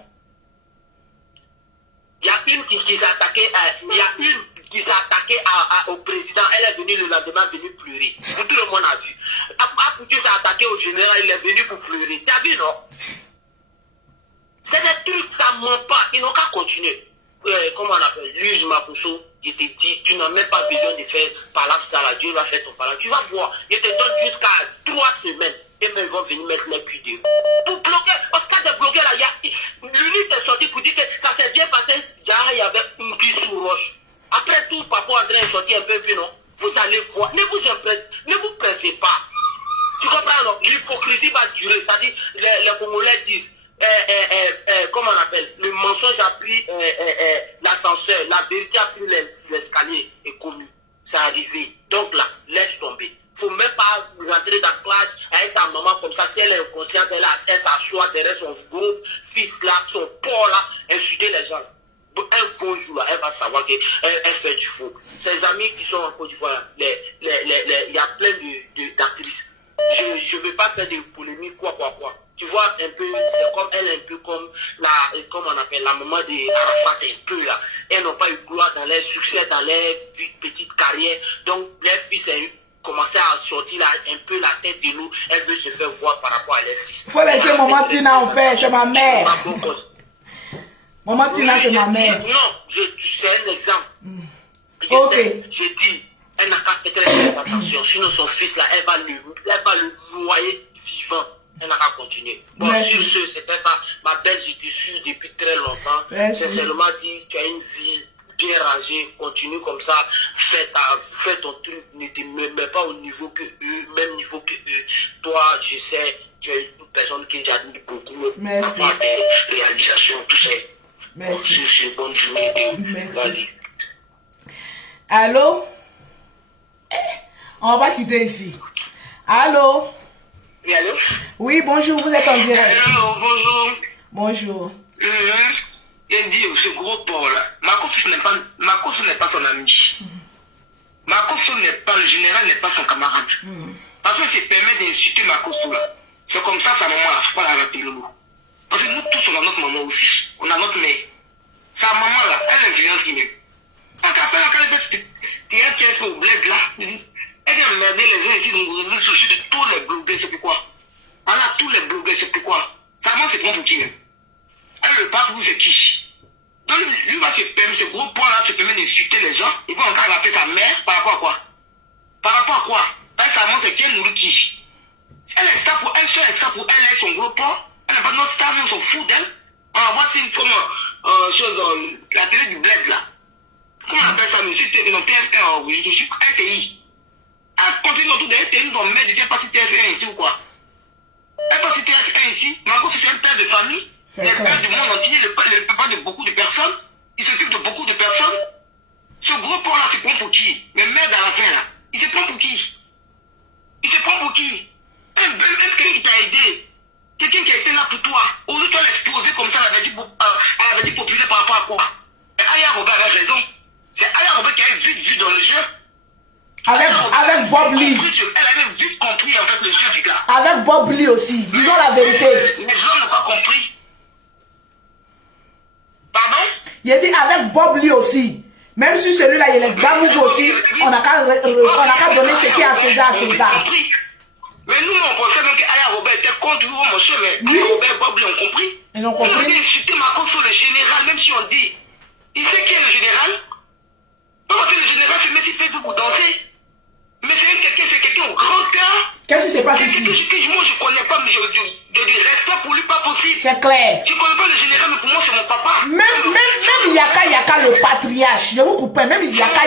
Il y a une qui s'est attaquée au président. Elle est venue le lendemain venue pleurer. Tout le monde a vu. Apoudjou s'est attaqué au général, il est venu pour pleurer. Tu as vu, non? C'est des trucs, ça ne ment pas. Ils n'ont qu'à continuer. Comment on appelle? L'use Makosso, je te dis, tu n'as même pas besoin de faire palabre ça là. Dieu va faire ton palabre. Tu vas voir. Je te donne jusqu'à 3 semaines. Et même ils vont venir mettre les culs dehors. Pour bloquer, parce qu'il y a des bloqués là, l'unité est sorti pour dire que ça s'est bien passé. Il y avait une vie sous roche. Après tout, papa André est sorti un peu plus, non? Vous allez voir, ne vous pressez pas. Tu comprends, non? L'hypocrisie va durer. C'est-à-dire, les Congolais disent, comment on appelle? Le mensonge a pris l'ascenseur, la vérité a pris l'escalier et connu. Ça arrivé. Donc là, laisse tomber. Il ne faut même pas rentrer dans la classe avec sa maman comme ça. Si elle est inconsciente, elle s'assoit derrière son gros fils là, son porc là, insulter les gens. Un bon jour là, elle va savoir qu'elle fait du faux. Ses amis qui sont en Côte d'Ivoire, il y a plein d'actrices. Je ne vais pas faire de polémique, quoi. Tu vois, un peu, c'est comme elle, un peu comme qu'on appelle la maman de Arafat un peu là. Elles n'ont pas eu gloire dans leur succès, dans leur petite carrière. Donc, leur fils a commencé à sortir là, un peu la tête de l'eau. Elle veut se faire voir par rapport à leur fils. Il faut laisser maman Tina en paix, c'est ma mère. Maman Tina, c'est ma mère. Non, c'est un exemple. Ok. Je dis, elle n'a qu'à faire attention. Sinon, son fils là, elle va le noyer vivant. Elle n'a qu'à continuer. Bon, sur ce, c'était ça. Ma belle, je te suis depuis très longtemps. Sincèrement dit, tu as une vie bien rangée. Continue comme ça. Fais ton truc. Ne te mets pas au niveau que eux, même niveau que eux. Toi, je sais, tu es une personne que j'admire beaucoup. Merci. Par tes réalisations, tout ça. Merci. Sur ce, bonne journée. Merci. Allô? On va quitter ici. Allô? Oui, allô? Oui, bonjour, vous êtes en direct. Allô, bonjour. Bonjour. Il dit, ce gros porc-là, Makosso n'est pas son ami. Makosso n'est pas, le général n'est pas son camarade. Parce qu'il se permet d'insulter Makosso là. C'est comme ça, sa maman, il ne faut pas la rater, Lolo. Parce que nous tous, on a notre maman aussi. On a notre mère. Sa maman là, elle influence qui même. Quand tu as fait au bled là, elle a emmerdé les gens ici dans les réseaux sociaux de tous les blogueurs, c'est pourquoi. Alors, tous les blogueurs, c'est pourquoi. Sa maman, c'est bon pour qui même. Elle le parle pour c'est qui. Donc, lui va se permettre, ce gros point là, se permet d'insulter les gens, et puis encore rater sa mère, par rapport à quoi. Par rapport à quoi. Elle, sa maman, c'est qui elle nourrit qui. Elle est star pour elle, seule est star pour elle, elle, son gros point. Elle n'a pas de notre star, on s'en fout d'elle. On voit c'est comme la télé du bled là. Comment on appelle ça, monsieur, non, TF1, oui, je suis RTI. Elle continue autour de RTI, nous on met, je ne sais pas si TF1 ici ou quoi. Elle ne sais pas si TF1 ici. Margot, c'est un père de famille. Le père du monde entier, le père de beaucoup de personnes. Il s'occupe de beaucoup de personnes. Ce gros porc là, se prend pour qui? Mais merde à la fin là. Il se prend pour qui? Il se prend pour qui? Quelqu'un qui t'a aidé. Quelqu'un qui a été là pour toi. Aujourd'hui, tu vas l'exposer comme ça, elle avait dit populaire par rapport à quoi? Aya Robert avait raison. C'est Aya Robert qui a vite vu dans le jeu. Avec Bob Lee. Elle avait vite compris en fait le jeu du gars. Avec Bob Lee aussi. Disons la vérité. Les gens n'ont pas compris. Pardon? Il a dit avec Bob Lee aussi. Même si celui-là, il est Gamoug aussi, on n'a qu'à donner ce qui est à César. Mais nous, on pensait même qu'Aya Robert était contre vous, mon cher, mais Aya Robert et Bob Lee ont compris. Ils ont compris. On a insulté Makosso, le général, même si on dit. Il sait qui est le général? Parce que le général se met sur Facebook pour danser. Mais c'est quelqu'un au grand cœur. Qu'est-ce qui s'est passé ici? Moi, je ne connais pas, mais je respect pour lui, pas possible. C'est clair. Je ne connais pas le général, mais pour moi, c'est mon papa. Même Yaka, le patriarche, je vous coupe, même Yaka,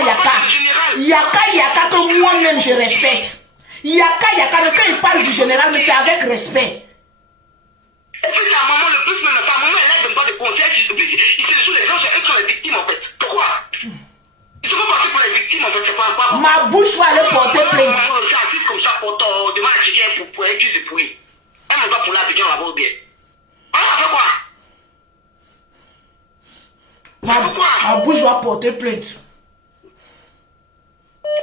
que moi-même je respecte. Yaka, quand il parle du général, mais c'est avec respect. Et puis sa maman, le plus, même sa maman, elle ne donne pas de conseils. Il se joue les gens, elles sont les victimes, en fait. Pourquoi? Il se faut passer pour les victimes, en fait, c'est pas. Ma bouche va aller porter plainte. Je suis assise comme ça, devant la chicken pour un cuisse de poulet. Elle ne va pas pour la piquer là-bas ou bien. On a fait quoi? Ma bouche va porter plainte.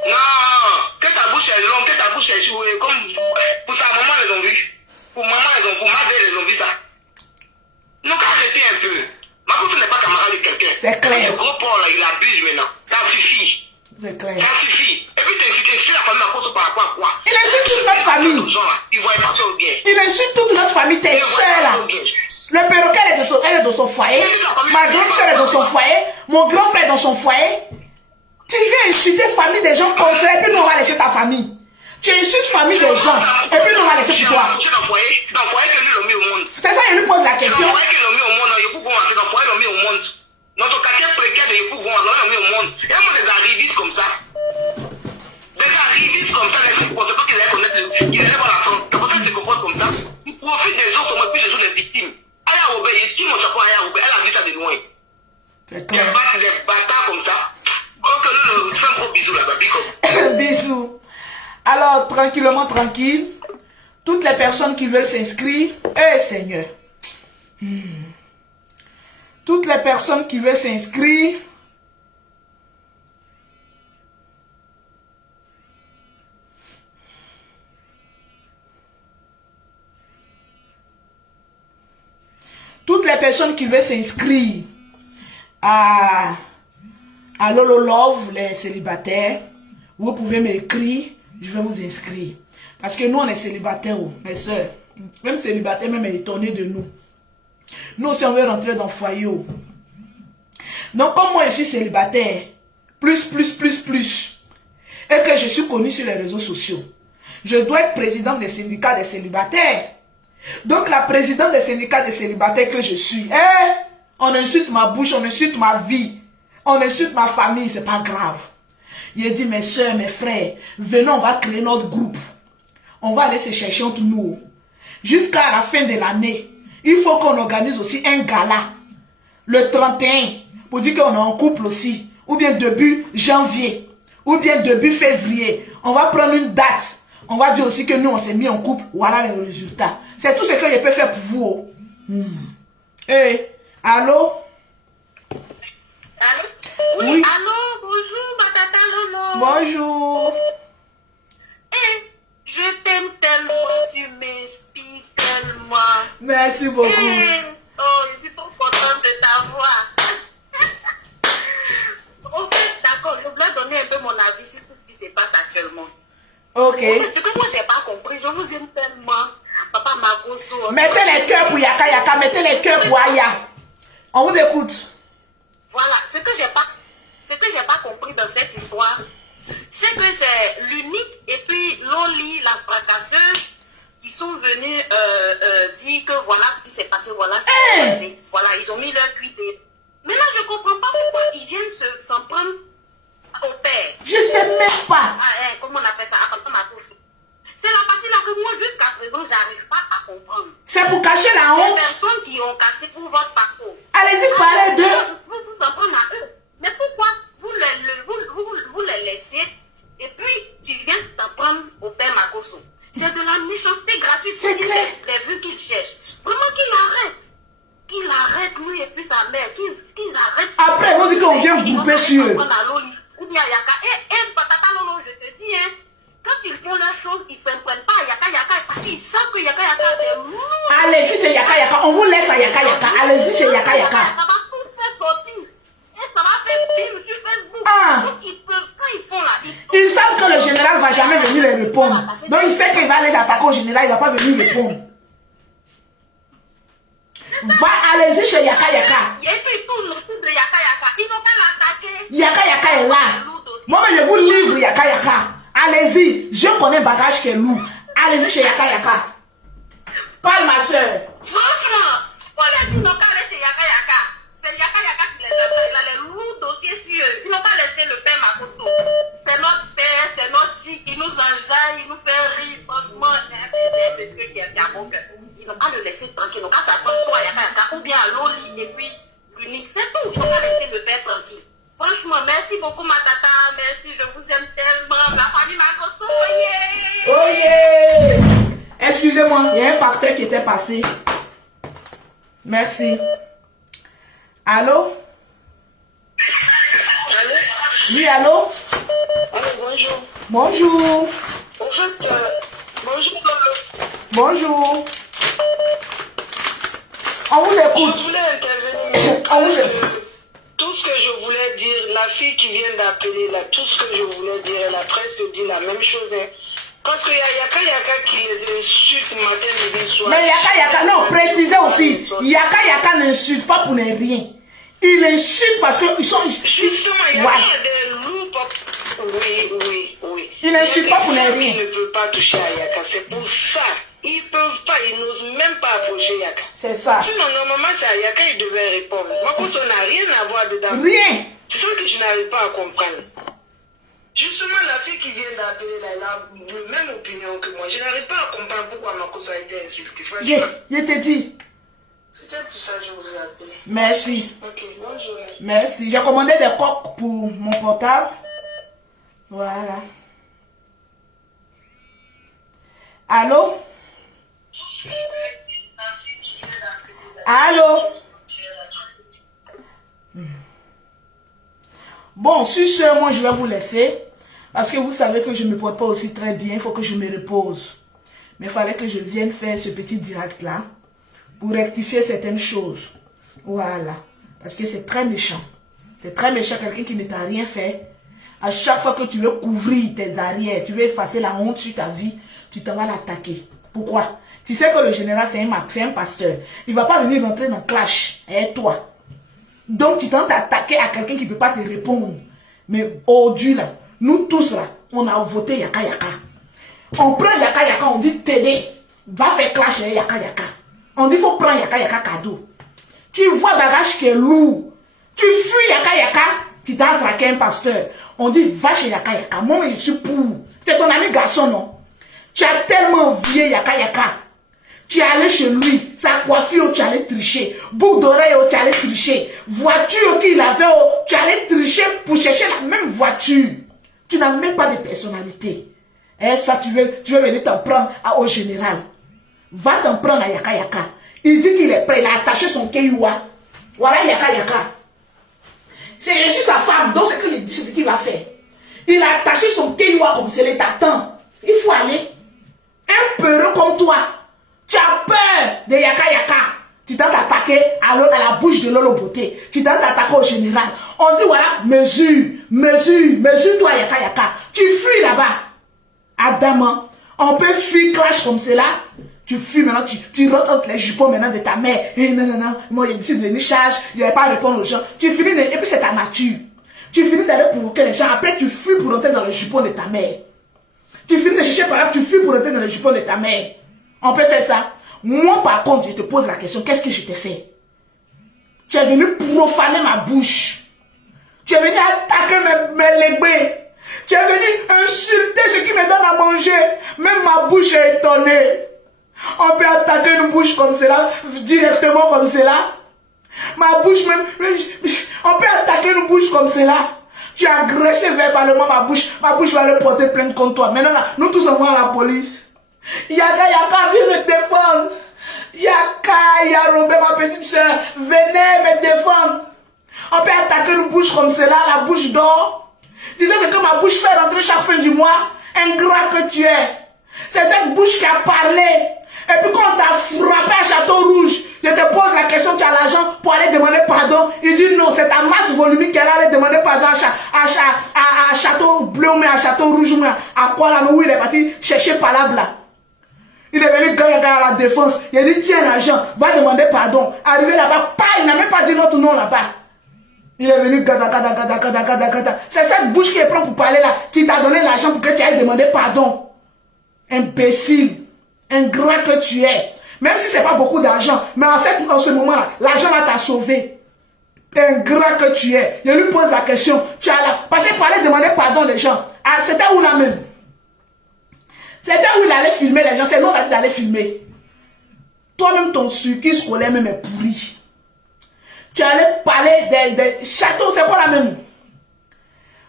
Non, que ta bouche est longue, que ta bouche est jouée, comme pour sa maman, ils ont vu. Pour maman, pour ma mère, ils ont vu ça. Nous, qu'à arrêter un peu. Ma bouche n'est pas camarade de quelqu'un. C'est clair. Ce gros porc là, il abuse maintenant. Ça suffit. C'est clair. Ça suffit. Et puis, tu insultes la famille à cause par rapport à quoi? Il insulte toute notre famille. Ils voient passer au guet. Il insulte toute notre famille, tes soeurs là. Le perroquet, elle est dans son foyer. Ma grande soeur est dans son foyer. Mon grand frère est dans son foyer. Tu viens insulter famille des gens comme ça et puis nous on va laisser ta famille. Tu insultes famille des gens et puis nous on va laisser pour toi. C'est dans le foyer que lui l'a mis au monde. C'est ça, il lui pose la question. C'est dans le foyer qu'il l'a mis au monde. C'est dans le foyer qu'il l'a mis au monde. Notre quartier précaire de Yopougon, on l'a mis au monde. Il y a des arrivistes comme ça. Des arrivistes comme ça, c'est pas qu'ils allaient connaître, qu'ils allaient voir la France. C'est pour ça qu'ils se comportent comme ça. Ils profitent des gens seulement, puis ce sont les victimes. Aya Robert, il tire mon chapeau à Aya Robert, elle a vu ça de loin. C'est clair. Des bâtards comme ça. Ok, nous, fais un gros bisou là-bas, bico. Bisous. Alors, tranquille, toutes les personnes qui veulent s'inscrire, Seigneur. Toutes les personnes qui veulent s'inscrire, Toutes les personnes qui veulent s'inscrire à Lolo Love, les célibataires, vous pouvez m'écrire, je vais vous inscrire. Parce que nous, on est célibataires, mes soeurs. Même célibataire, même est étonné de nous. Nous aussi, on veut rentrer dans le foyer. Donc, comme moi, je suis célibataire, plus, et que je suis connu sur les réseaux sociaux, je dois être président des syndicats des célibataires. Donc, la présidente des syndicats des célibataires que je suis, on insulte ma bouche, on insulte ma vie, on insulte ma famille, c'est pas grave. Il dit, mes soeurs, mes frères, venez, on va créer notre groupe. On va aller se chercher entre nous. Jusqu'à la fin de l'année, il faut qu'on organise aussi un gala. Le 31, pour dire qu'on est en couple aussi. Ou bien début janvier. Ou bien début février. On va prendre une date. On va dire aussi que nous, on s'est mis en couple. Voilà les résultats. C'est tout ce que je peux faire pour vous. Allô? Allô? Oui. Allô, bonjour, ma tata Lolo. Bonjour. Je t'aime tellement, tu m'inspires tellement. Merci beaucoup. Oh, je suis trop contente de t'avoir. Ok, d'accord, je voulais donner un peu mon avis sur tout ce qui se passe actuellement. Ok. Ce que moi, je n'ai pas compris, je vous aime tellement. Papa Magoso. Mettez les cœurs pour Yaka Yaka, mettez les cœurs pour Aya. On vous écoute. Voilà, ce que j'ai pas compris dans cette histoire, c'est que c'est l'unique et puis Loli, la fracasseuse, qui sont venus dire que voilà ce qui s'est passé, voilà ce qui s'est passé. Voilà, ils ont mis leur cuite. Mais là, je ne comprends pas pourquoi ils viennent s'en prendre au père. Je ne sais même pas. Comment on appelle ça? C'est la partie là que moi, jusqu'à présent, j'arrive pas à comprendre. C'est pour cacher la Les honte. personnes qui ont caché pour votre parcours. Allez-y, parlez d'eux. Vous en prenez à eux. Mais pourquoi vous les laissez et puis tu viens t'en prendre au père Makoso? C'est de la méchanceté gratuite. C'est clair. Les vues qu'il cherche. Vraiment qu'il arrête. Qu'il arrête, lui et puis sa mère. Qu'ils arrêtent. Après, on dit qu'on vient grouper sur eux. Ou bien Yaka. Papa Lolo, je te dis, quand ils font leurs choses, ils ne s'en prennent pas à Yaka Yaka parce qu'ils savent que Yaka Yaka a des mots. Allez-y chez Yaka Yaka, on vous laisse à Yaka Yaka. Allez-y chez Yaka Yaka. Ça va tout faire sortir. Et ça va faire film sur Facebook. Donc ils peuvent, quand ils font là, ils savent que le général ne va jamais venir les répondre. Donc ils savent qu'il va aller attaquer au général, il ne va pas venir répondre. Allez-y chez Yaka Yaka. Et puis ils tournent autour de Yaka Yaka. Ils n'ont qu'à l'attaquer. Yaka Yaka est là. Moi, je vous livre Yaka Yaka. Allez-y, je connais bagage qui est lourd. Allez-y chez Yaka Yaka. Parle ma soeur. Franchement, on a dit non qu'à aller chez Yaka Yaka. C'est Yaka Yaka qui les a. Il a les lourds dossiers sur eux. Ils n'ont pas laissé le père Makoto. C'est notre père, c'est notre fille qui nous enjaille, il nous fait rire. Franchement, c'est un monsieur qui est à bon cœur. Ils n'ont pas le laisser tranquille. Ils n'ont pas s'attendre soit à Yaka Yaka ou bien à Loli et puis l'unique. C'est tout. Ils n'ont pas laissé le père tranquille. Franchement, merci beaucoup ma tata, merci, je vous aime tellement. La famille Makoto, oh yeah. Excusez-moi, il y a un facteur qui était passé. Merci. Allô? Allô? Oui, allô? Allô, bonjour. Bonjour. En fait, bonjour. Bonjour. On vous écoute. Je voulais intervenir. On vous écoute. Tout ce que je voulais dire, la fille qui vient d'appeler là, tout ce que je voulais dire, elle a presque dit la même chose. Parce qu'il y a Yaka Yaka qui les insulte matin, midi, soir. Mais Yaka Yaka, non, précisez aussi, Yaka Yaka n'insulte pas pour ne rien. Il insulte parce qu'ils sont... Justement, il y a des loups. Oui. Il n'insulte pas pour ne rien. Ils ne peuvent pas toucher à Yaka, c'est pour ça. Ils ne peuvent pas, ils n'osent même pas approcher Yaka. C'est ça. Sinon, normalement, c'est à Yaka, ils devaient répondre. Moi, parce qu'on n'a rien à voir dedans. Rien. C'est ça que je n'arrive pas à comprendre. Justement, la fille qui vient d'appeler là, elle a la même opinion que moi. Je n'arrive pas à comprendre pourquoi Makoso a été insulté. Je te dis. C'était pour ça que je vous ai appelé. Merci. Ok, bonne journée. Merci. J'ai commandé des coques pour mon portable. Voilà. Allô? Allô? Bon, sur ce, moi je vais vous laisser. Parce que vous savez que je ne me porte pas aussi très bien. Il faut que je me repose. Mais il fallait que je vienne faire ce petit direct là. pour rectifier certaines choses. Voilà. Parce que c'est très méchant. C'est très méchant, quelqu'un qui ne t'a rien fait. À chaque fois que tu veux couvrir tes arrières, tu veux effacer la honte sur ta vie, tu t'en vas l'attaquer. Pourquoi? Tu sais que le général, c'est un pasteur. Il ne va pas venir rentrer dans clash avec toi. Donc, tu tentes d'attaquer à quelqu'un qui ne peut pas te répondre. Mais aujourd'hui, là, nous tous, là, on a voté Yaka Yaka. On prend Yaka Yaka, on dit t'aider. Va faire clash avec Yaka Yaka. On dit faut prendre Yaka Yaka cadeau. Tu vois bagage qui est lourd. Tu fuis Yaka Yaka, tu t'as attraqué un pasteur. On dit va chez Yaka Yaka. Moi, je suis pour. C'est ton ami garçon, non? Tu as tellement envié Yaka Yaka. Tu es allé chez lui, sa coiffure, tu allais tricher. Boucle d'oreille, tu allais tricher. Voiture qu'il avait, tu allais tricher pour chercher la même voiture. Tu n'as même pas de personnalité. Et ça, tu veux venir t'en prendre au général. Va t'en prendre à Yaka Yaka. Il dit qu'il est prêt, il a attaché son Keiwa. Voilà Yaka Yaka. C'est je suis sa femme, donc c'est ce qu'il va faire. Il a attaché son Keiwa comme c'est t'attend. Il faut aller. Un peureux comme toi. Tu as peur de Yaka Yaka. Tu t'as attaqué à la bouche de Lolo Beauté. Tu t'as attaqué au général. On dit voilà, mesure-toi Yaka Yaka. Tu fuis là-bas. Adamant, on peut fuir clash comme cela. Tu fuis maintenant, tu rentres entre les jupons maintenant de ta mère. Et non, moi j'ai décidé de venir charge, je n'avais pas à répondre aux gens. Tu finis et puis c'est ta nature. Tu finis d'aller provoquer les gens. Après tu fuis pour rentrer dans le jupon de ta mère. Tu finis de chercher par là, tu fuis pour rentrer dans le jupon de ta mère. On peut faire ça. Moi, par contre, je te pose la question, qu'est-ce que je t'ai fait? Tu es venu profaner ma bouche. Tu es venu attaquer mes légués. Tu es venu insulter ce qui me donne à manger. Même ma bouche est étonnée. On peut attaquer une bouche comme cela, directement comme cela. Ma bouche même, on peut attaquer une bouche comme cela. Tu as agressé verbalement ma bouche va le porter plainte contre toi. Maintenant, là, nous tous envoyons à la police. Yaka viens me défendre. Yaka, il a rombé ma petite soeur. Venez me défendre. On peut attaquer une bouche comme cela, la bouche d'or. Tu sais ce que ma bouche fait rentrer chaque fin du mois? Ingrat que tu es. C'est cette bouche qui a parlé. Et puis quand on t'a frappé à Château Rouge, je te pose la question, tu as l'argent pour aller demander pardon. Il dit non, c'est ta masse volumique qui est allée demander pardon à Château Bleu, mais à Château Rouge, mais à quoi là, où il est parti chercher palabre là. Il est venu à la défense. Il a dit tiens l'argent, va demander pardon. Arrivé là-bas, il n'a même pas dit notre nom là-bas. Il est venu gada. C'est cette bouche qui est prête pour parler là, qui t'a donné l'argent pour que tu ailles demander pardon. Imbécile. Ingrat que tu es. Même si c'est pas beaucoup d'argent, mais en ce moment-là, l'argent là t'a sauvé. Ingrat que tu es. Je lui pose la question. Tu as là. Parce qu'il parlait demander pardon les gens. Ah, c'était où là même? C'était où il allait filmer les gens. C'est nous qui allait filmer. Toi-même, ton circuit scolaire même est pourri. Tu allais parler des châteaux. C'est quoi là même?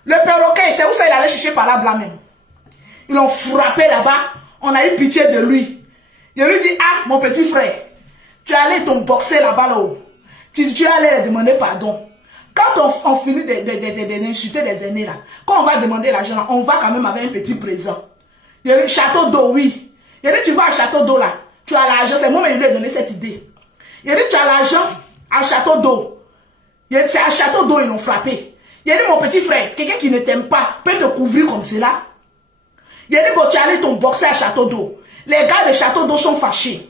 Le perroquet, c'est où ça il allait chercher par là même. Ils l'ont frappé là-bas. On a eu pitié de lui. Je lui dis, ah, mon petit frère, tu es allé ton boxer là-bas là-haut. Tu es allé demander pardon. Quand on finit d'insulter des aînés là, quand on va demander l'argent là, on va quand même avec un petit présent. Il y a le château d'eau, oui. Il y a dit, tu vas à château d'eau là, tu as l'argent, c'est moi qui lui ai donné cette idée. Il a dit, tu as l'argent à château d'eau. C'est à château d'eau ils l'ont frappé. Il a dit, mon petit frère, quelqu'un qui ne t'aime pas peut te couvrir comme cela. Il a dit, bon, tu es allé ton boxer à Château d'eau. Les gars de Château d'eau sont fâchés.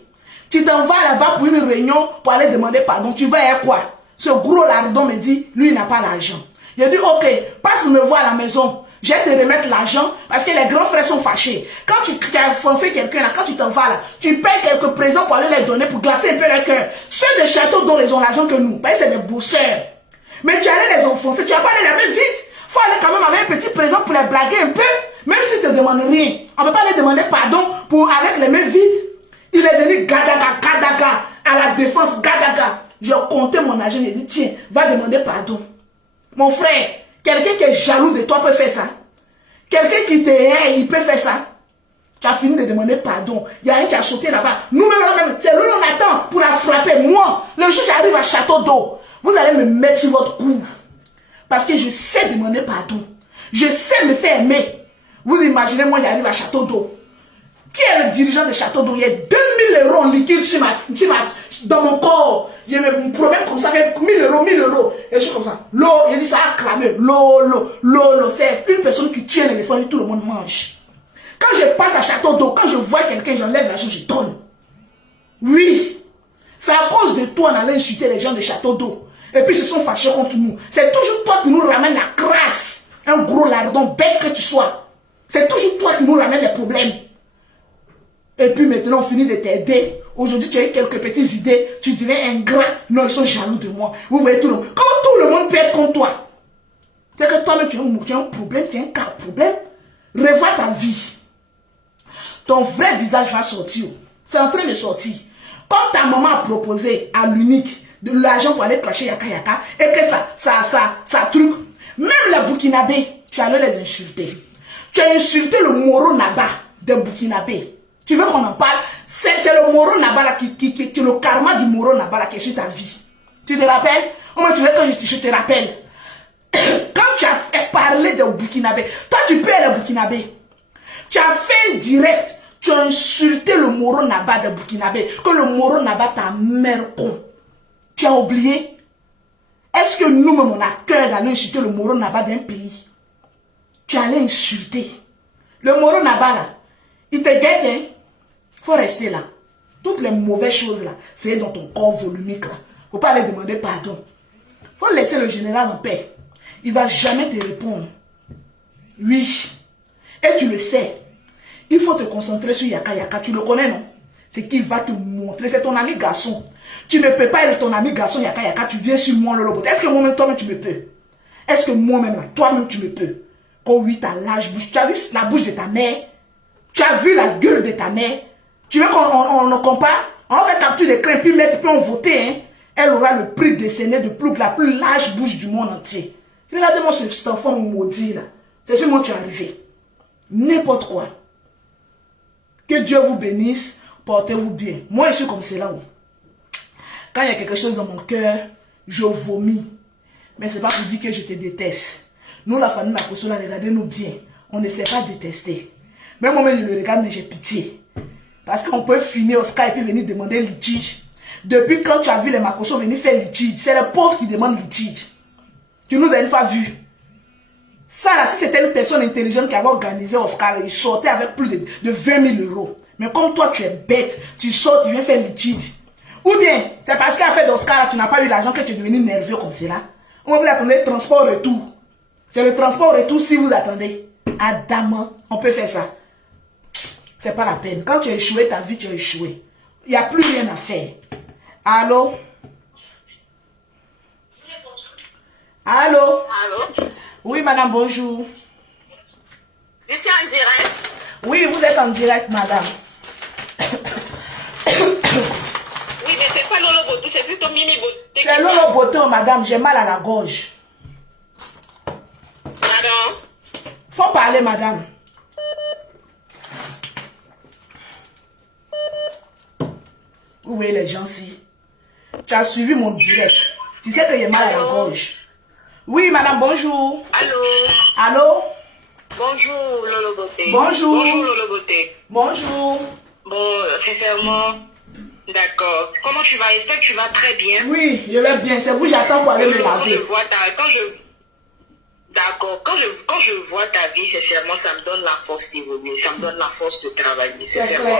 Tu t'en vas là-bas pour une réunion pour aller demander pardon. Tu vas à quoi? Ce gros lardon me dit, lui, il n'a pas l'argent. Il a dit, ok, passe me voir à la maison. Je vais te remettre l'argent parce que les grands frères sont fâchés. Quand tu as offensé quelqu'un là, quand tu t'en vas là, tu payes quelques présents pour aller les donner pour glacer un peu le cœur. Ceux de Château d'eau, ils ont l'argent que nous. Ben, c'est des bosseurs. Mais tu allais les offenser, tu vas pas aller la même vite. Faut aller quand même avec un petit présent pour les blaguer un peu. Même si tu ne te demandes rien, on ne peut pas aller demander pardon pour avec les mains vides. Il est venu gadaga, à la défense, gadaga. J'ai compté mon argent, j'ai dit, tiens, va demander pardon. Mon frère, quelqu'un qui est jaloux de toi peut faire ça. Quelqu'un qui te hait, il peut faire ça. Tu as fini de demander pardon. Il y a un qui a sauté là-bas. Nous-mêmes, c'est nous on attend pour la frapper. Moi, le jour où j'arrive à Château d'eau, vous allez me mettre sur votre cou. Parce que je sais demander pardon. Je sais me faire aimer. Vous imaginez, moi, j'arrive à Château d'eau. Qui est le dirigeant de Château d'eau? Il y a 2000 € en liquide dans mon corps. J'ai mes problèmes comme ça, avec 1000 €. Et je suis comme ça. L'eau, il dit ça a clamé. L'eau. C'est une personne qui tient l'éléphant et tout le monde mange. Quand je passe à Château d'eau, quand je vois quelqu'un, j'enlève l'argent, je donne. Oui. C'est à cause de toi, on allait insulter les gens de Château d'eau. Et puis, ils se sont fâchés contre nous. C'est toujours toi qui nous ramène la grâce. Un gros lardon, bête que tu sois. C'est toujours toi qui nous ramène les problèmes. Et puis maintenant, on finit de t'aider. Aujourd'hui, tu as eu quelques petites idées. Tu deviens ingrat. Non, ils sont jaloux de moi. Vous voyez tout le monde. Comment tout le monde peut être contre toi? C'est que toi-même, tu as un problème, tu as un problème. Revois ta vie. Ton vrai visage va sortir. C'est en train de sortir. Comme ta maman a proposé à l'unique de l'argent pour aller clasher Yaka Yaka, et que ça truc. Même les Burkinabés, tu allais les insulter. Tu as insulté le Moro Naba des Burkinabés. Tu veux qu'on en parle? C'est le Moro Naba là qui le karma du Moro Naba là qui est sur ta vie. Tu te rappelles? Moi, tu veux que je te rappelle. Quand tu as fait parler des Burkinabés, toi tu peux aller Burkinabé. Tu as fait direct. Tu as insulté le Moro Naba de Burkinabé. Que le Moro Naba ta mère con. Tu as oublié? Est-ce que nous-mêmes on a cœur d'aller insulter le Moro Naba d'un pays? Tu allais insulter. Le Moro Naba là, il te guette, hein? Faut rester là. Toutes les mauvaises choses là, c'est dans ton corps volumique là. Faut pas aller demander pardon. Faut laisser le général en paix. Il va jamais te répondre. Oui. Et tu le sais. Il faut te concentrer sur Yaka Yaka. Tu le connais, non? C'est qu'il va te montrer. C'est ton ami garçon. Tu ne peux pas être ton ami garçon Yaka Yaka. Tu viens sur moi, Lolo. Est-ce que moi-même, toi-même, tu me peux? Est-ce que moi-même, toi-même, tu me peux? Oh oui, ta large bouche. Tu as vu la bouche de ta mère? Tu as vu la gueule de ta mère? Tu veux qu'on compare? On fait capture d'écran, puis mettre, puis on vote, hein? Elle aura le prix décerné de la plus large bouche du monde entier. Regardez-moi cet enfant maudit, là. C'est sur moi que tu es arrivé. N'importe quoi. Que Dieu vous bénisse, portez-vous bien. Moi, je suis comme cela. Quand il y a quelque chose dans mon cœur, je vomis. Mais ce n'est pas pour dire que je te déteste. Nous, la famille Makosola, regardez-nous bien. On ne sait pas détester. Même moi, je le regarde, j'ai pitié. Parce qu'on peut finir au Skype et puis venir demander litige. Depuis quand tu as vu les Makosos venir faire litige, c'est les pauvres qui demandent litige. Tu nous as une fois vu. Ça là, si c'était une personne intelligente qui avait organisé Oscar, il sortait avec plus de 20 000 €. Mais comme toi, tu es bête, tu sors, tu viens faire litige. Ou bien, c'est parce qu'à fait d'Oscar, tu n'as pas eu l'argent que tu es devenu nerveux comme cela. On va vous attendre le transport retour. C'est le transport retour si vous attendez. Adamant, on peut faire ça. C'est pas la peine. Quand tu as échoué ta vie, tu as échoué. Il n'y a plus rien à faire. Allô? Allô? Allô? Oui, madame, bonjour. Je suis en direct. Oui, vous êtes en direct, madame. Oui, mais c'est pas Lolo Boto, c'est plutôt Mimi Boto. C'est Lolo Boto, madame. J'ai mal à la gorge. Madame? Faut parler, madame. Vous voyez les gens-ci. Tu as suivi mon direct. Tu sais que j'ai mal à la gorge. Oui, madame, bonjour. Allô? Allô? Bonjour, Lolo Boté. Bonjour. Bonjour, Lolo Boté. Bonjour. Bon, sincèrement, d'accord. Comment tu vas? J'espère que tu vas très bien. Oui, je vais bien. C'est vous, j'attends pour aller me laver. D'accord, quand je vois ta vie, sincèrement, ça me donne la force d'évoluer, ça me donne la force de travailler, sincèrement.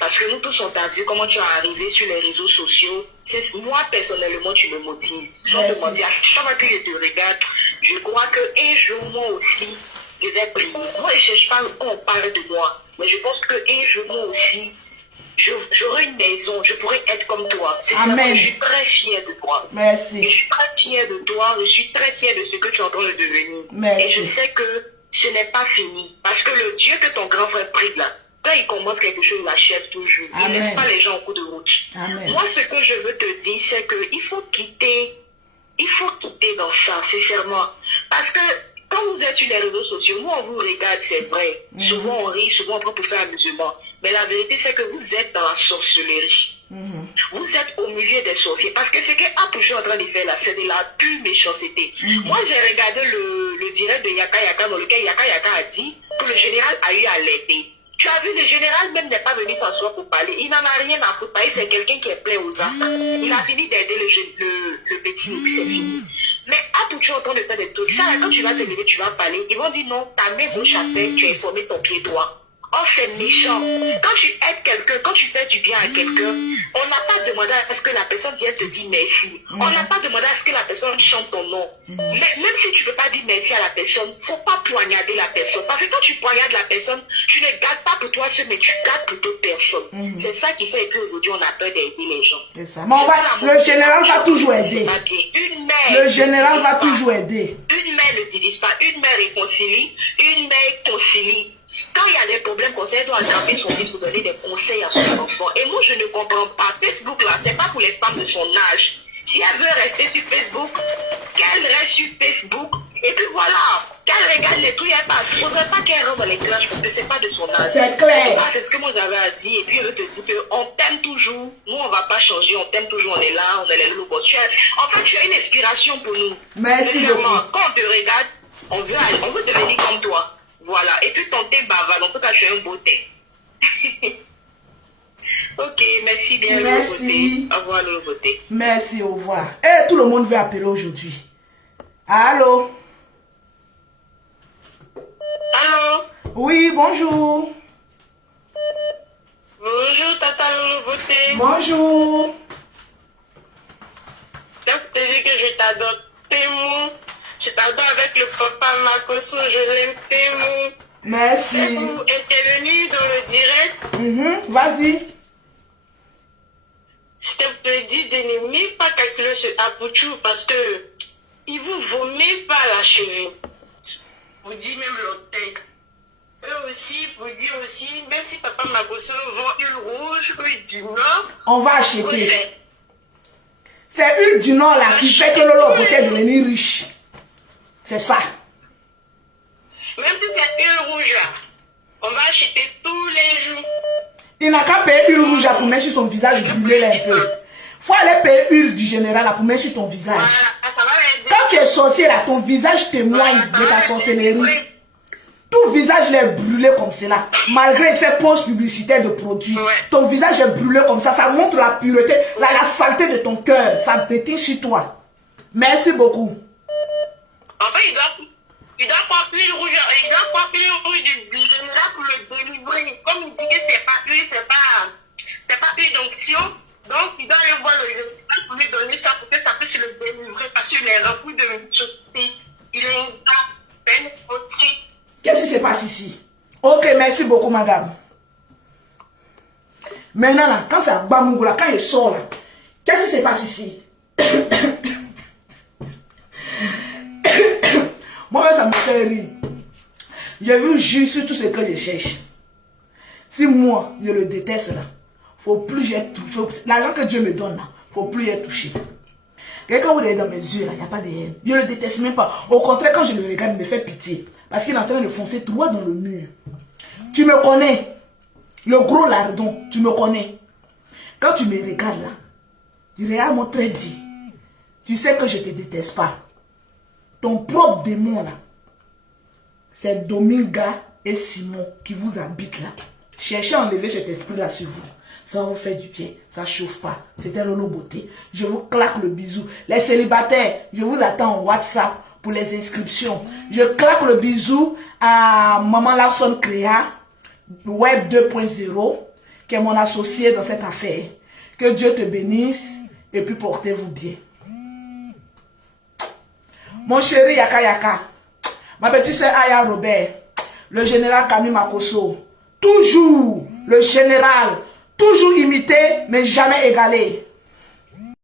Parce que nous tous, on t'a vu comment tu es arrivé sur les réseaux sociaux. Moi, personnellement, tu me motives. Sans te mentir, à chaque fois que je te regarde, je crois qu'un jour, moi aussi, je vais briller. Moi, je ne cherche pas qu'on parle de moi, mais je pense qu'un jour, moi aussi, j'aurai une maison, je pourrais être comme toi. Amen. Je suis très fière de toi. Merci. Et je suis très fière de toi, je suis très fière de ce que tu es en train de devenir. Merci. Et je sais que ce n'est pas fini. Parce que le Dieu que ton grand frère prie là, quand il commence quelque chose, il achève toujours. Il ne laisse pas les gens au coup de route. Amen. Moi, ce que je veux te dire, c'est qu'il faut quitter dans ça, sincèrement. Parce que quand vous êtes sur les réseaux sociaux, nous on vous regarde, c'est vrai. Souvent on rit, souvent on prend pour faire amusement. Mais la vérité, c'est que vous êtes dans la sorcellerie. Vous êtes au milieu des sorciers. Parce que ce que Apouche est en train de faire là, c'est de la pure méchanceté. Moi, j'ai regardé le direct de Yaka Yaka, dans lequel Yaka Yaka a dit que le général a eu à l'aider. Tu as vu, le général même n'est pas venu s'asseoir pour parler. Il n'en a rien à foutre. C'est quelqu'un qui est plein aux as. Il a fini d'aider le petit, et puis c'est fini. Mais à tout, tu es en train de faire des trucs. Ça, là, quand tu vas terminer, tu vas parler. Ils vont dire non, ta main gauche a fait, tu as informé ton pied droit. Oh, c'est méchant. Quand tu aides quelqu'un, quand tu fais du bien à quelqu'un, on n'a pas demandé à ce que la personne vienne te dire merci. On n'a pas demandé à ce que la personne chante ton nom. Mais même si tu ne peux pas dire merci à la personne, il ne faut pas poignarder la personne. Parce que quand tu poignardes la personne, tu ne gardes pas pour toi seul, mais tu gardes pour d'autres personnes. C'est ça qui fait, et puis aujourd'hui, on a peur d'aider les gens. C'est ça. Mais le général va toujours aider. Le général va toujours aider. Une mère ne divise pas, une mère réconcilie, une mère concilie. Quand il y a des problèmes comme ça, elle doit attraper son fils pour donner des conseils à son enfant. Et moi, je ne comprends pas. Facebook, là, c'est pas pour les femmes de son âge. Si elle veut rester sur Facebook, qu'elle reste sur Facebook. Et puis voilà, qu'elle regarde les trucs, elle passe. Il ne faudrait pas qu'elle rentre dans les classes parce que c'est pas de son âge. C'est clair. C'est ce que moi j'avais à dire. Et puis je te dis qu'on t'aime toujours. Nous, on ne va pas changer. On t'aime toujours. On est là. On est les loups. En fait, tu as une inspiration pour nous. Merci beaucoup. Quand on te regarde, on veut devenir comme toi. Voilà, et puis ton thé bavard, en tout cas, je suis un beau thé. Ok, merci bien. Merci. Au revoir, le beauté. Merci, au revoir. Et tout le monde veut appeler aujourd'hui. Allô? Allô? Oui, bonjour. Bonjour, Tata le beauté. Bonjour. Je te dis que je t'adore tellement. Je t'adore avec le papa Makoso, je l'aime tellement. Merci. Et vous intervenir dans le direct. Vas-y. Je te dis de n'aimer pas calculer ce Apouchou parce que il vous vomit pas la cheville. Vous dites même l'hôtel. Eux aussi, vous dites aussi, même si papa Makoso vend une rouge, huile du Nord, on va acheter. C'est huile du Nord là qui fait que Lolo peut devenir riche. C'est ça. Même si c'est une rouge là, on va acheter tous les jours. Il n'a qu'à payer une rouge là pour mettre sur son visage brûlé là un peu. Faut aller payer huile du général là pour mettre sur ton visage. Voilà, ça va aider. Quand tu es sorcier là, ton visage témoigne de ta sorcellerie. Ton visage est brûlé comme cela. Malgré il fait pause publicitaire de produits. Ton visage est brûlé comme ça. Ça montre la pureté, la saleté de ton cœur. Ça détient sur toi. Merci beaucoup. En fait, il doit pas plus rouge, il doit pas plus rouge du général pour le délivrer. Comme il dit que c'est pas lui, c'est pas une onction. Donc, il doit aller voir le général pour lui donner ça pour que ça puisse le délivrer. Parce qu'il est rempli de méchanceté. Il est une autrice. Qu'est-ce qui se passe ici? Ok, merci beaucoup, madame. Maintenant, là, quand c'est à Bamougoula, quand il sort là, qu'est-ce qui se passe ici? Moi, ça me fait rire. J'ai vu juste tout ce que je cherche. Si moi, je le déteste là, faut plus j'ai touché. L'argent que Dieu me donne là, faut plus y toucher. Quelqu'un vous regardez dans mes yeux là, il n'y a pas de haine. Je ne le déteste même pas. Au contraire, quand je le regarde, il me fait pitié. Parce qu'il est en train de foncer droit dans le mur. Tu me connais. Le gros lardon, tu me connais. Quand tu me regardes là, tu regardes mon très bien. Tu sais que je ne te déteste pas. Ton propre démon là, c'est Dominga et Simon qui vous habitent là. Cherchez à enlever cet esprit là sur vous. Ça vous fait du bien, ça ne chauffe pas. C'était Lolo Beauté. Je vous claque le bisou. Les célibataires, je vous attends en WhatsApp pour les inscriptions. Je claque le bisou à Maman Larson Créa, Web 2.0, qui est mon associé dans cette affaire. Que Dieu te bénisse et puis portez-vous bien. Mon chéri Yaka Yaka, ma petite soeur Aya Robert, le général Camille Makoso, toujours le général, toujours imité mais jamais égalé.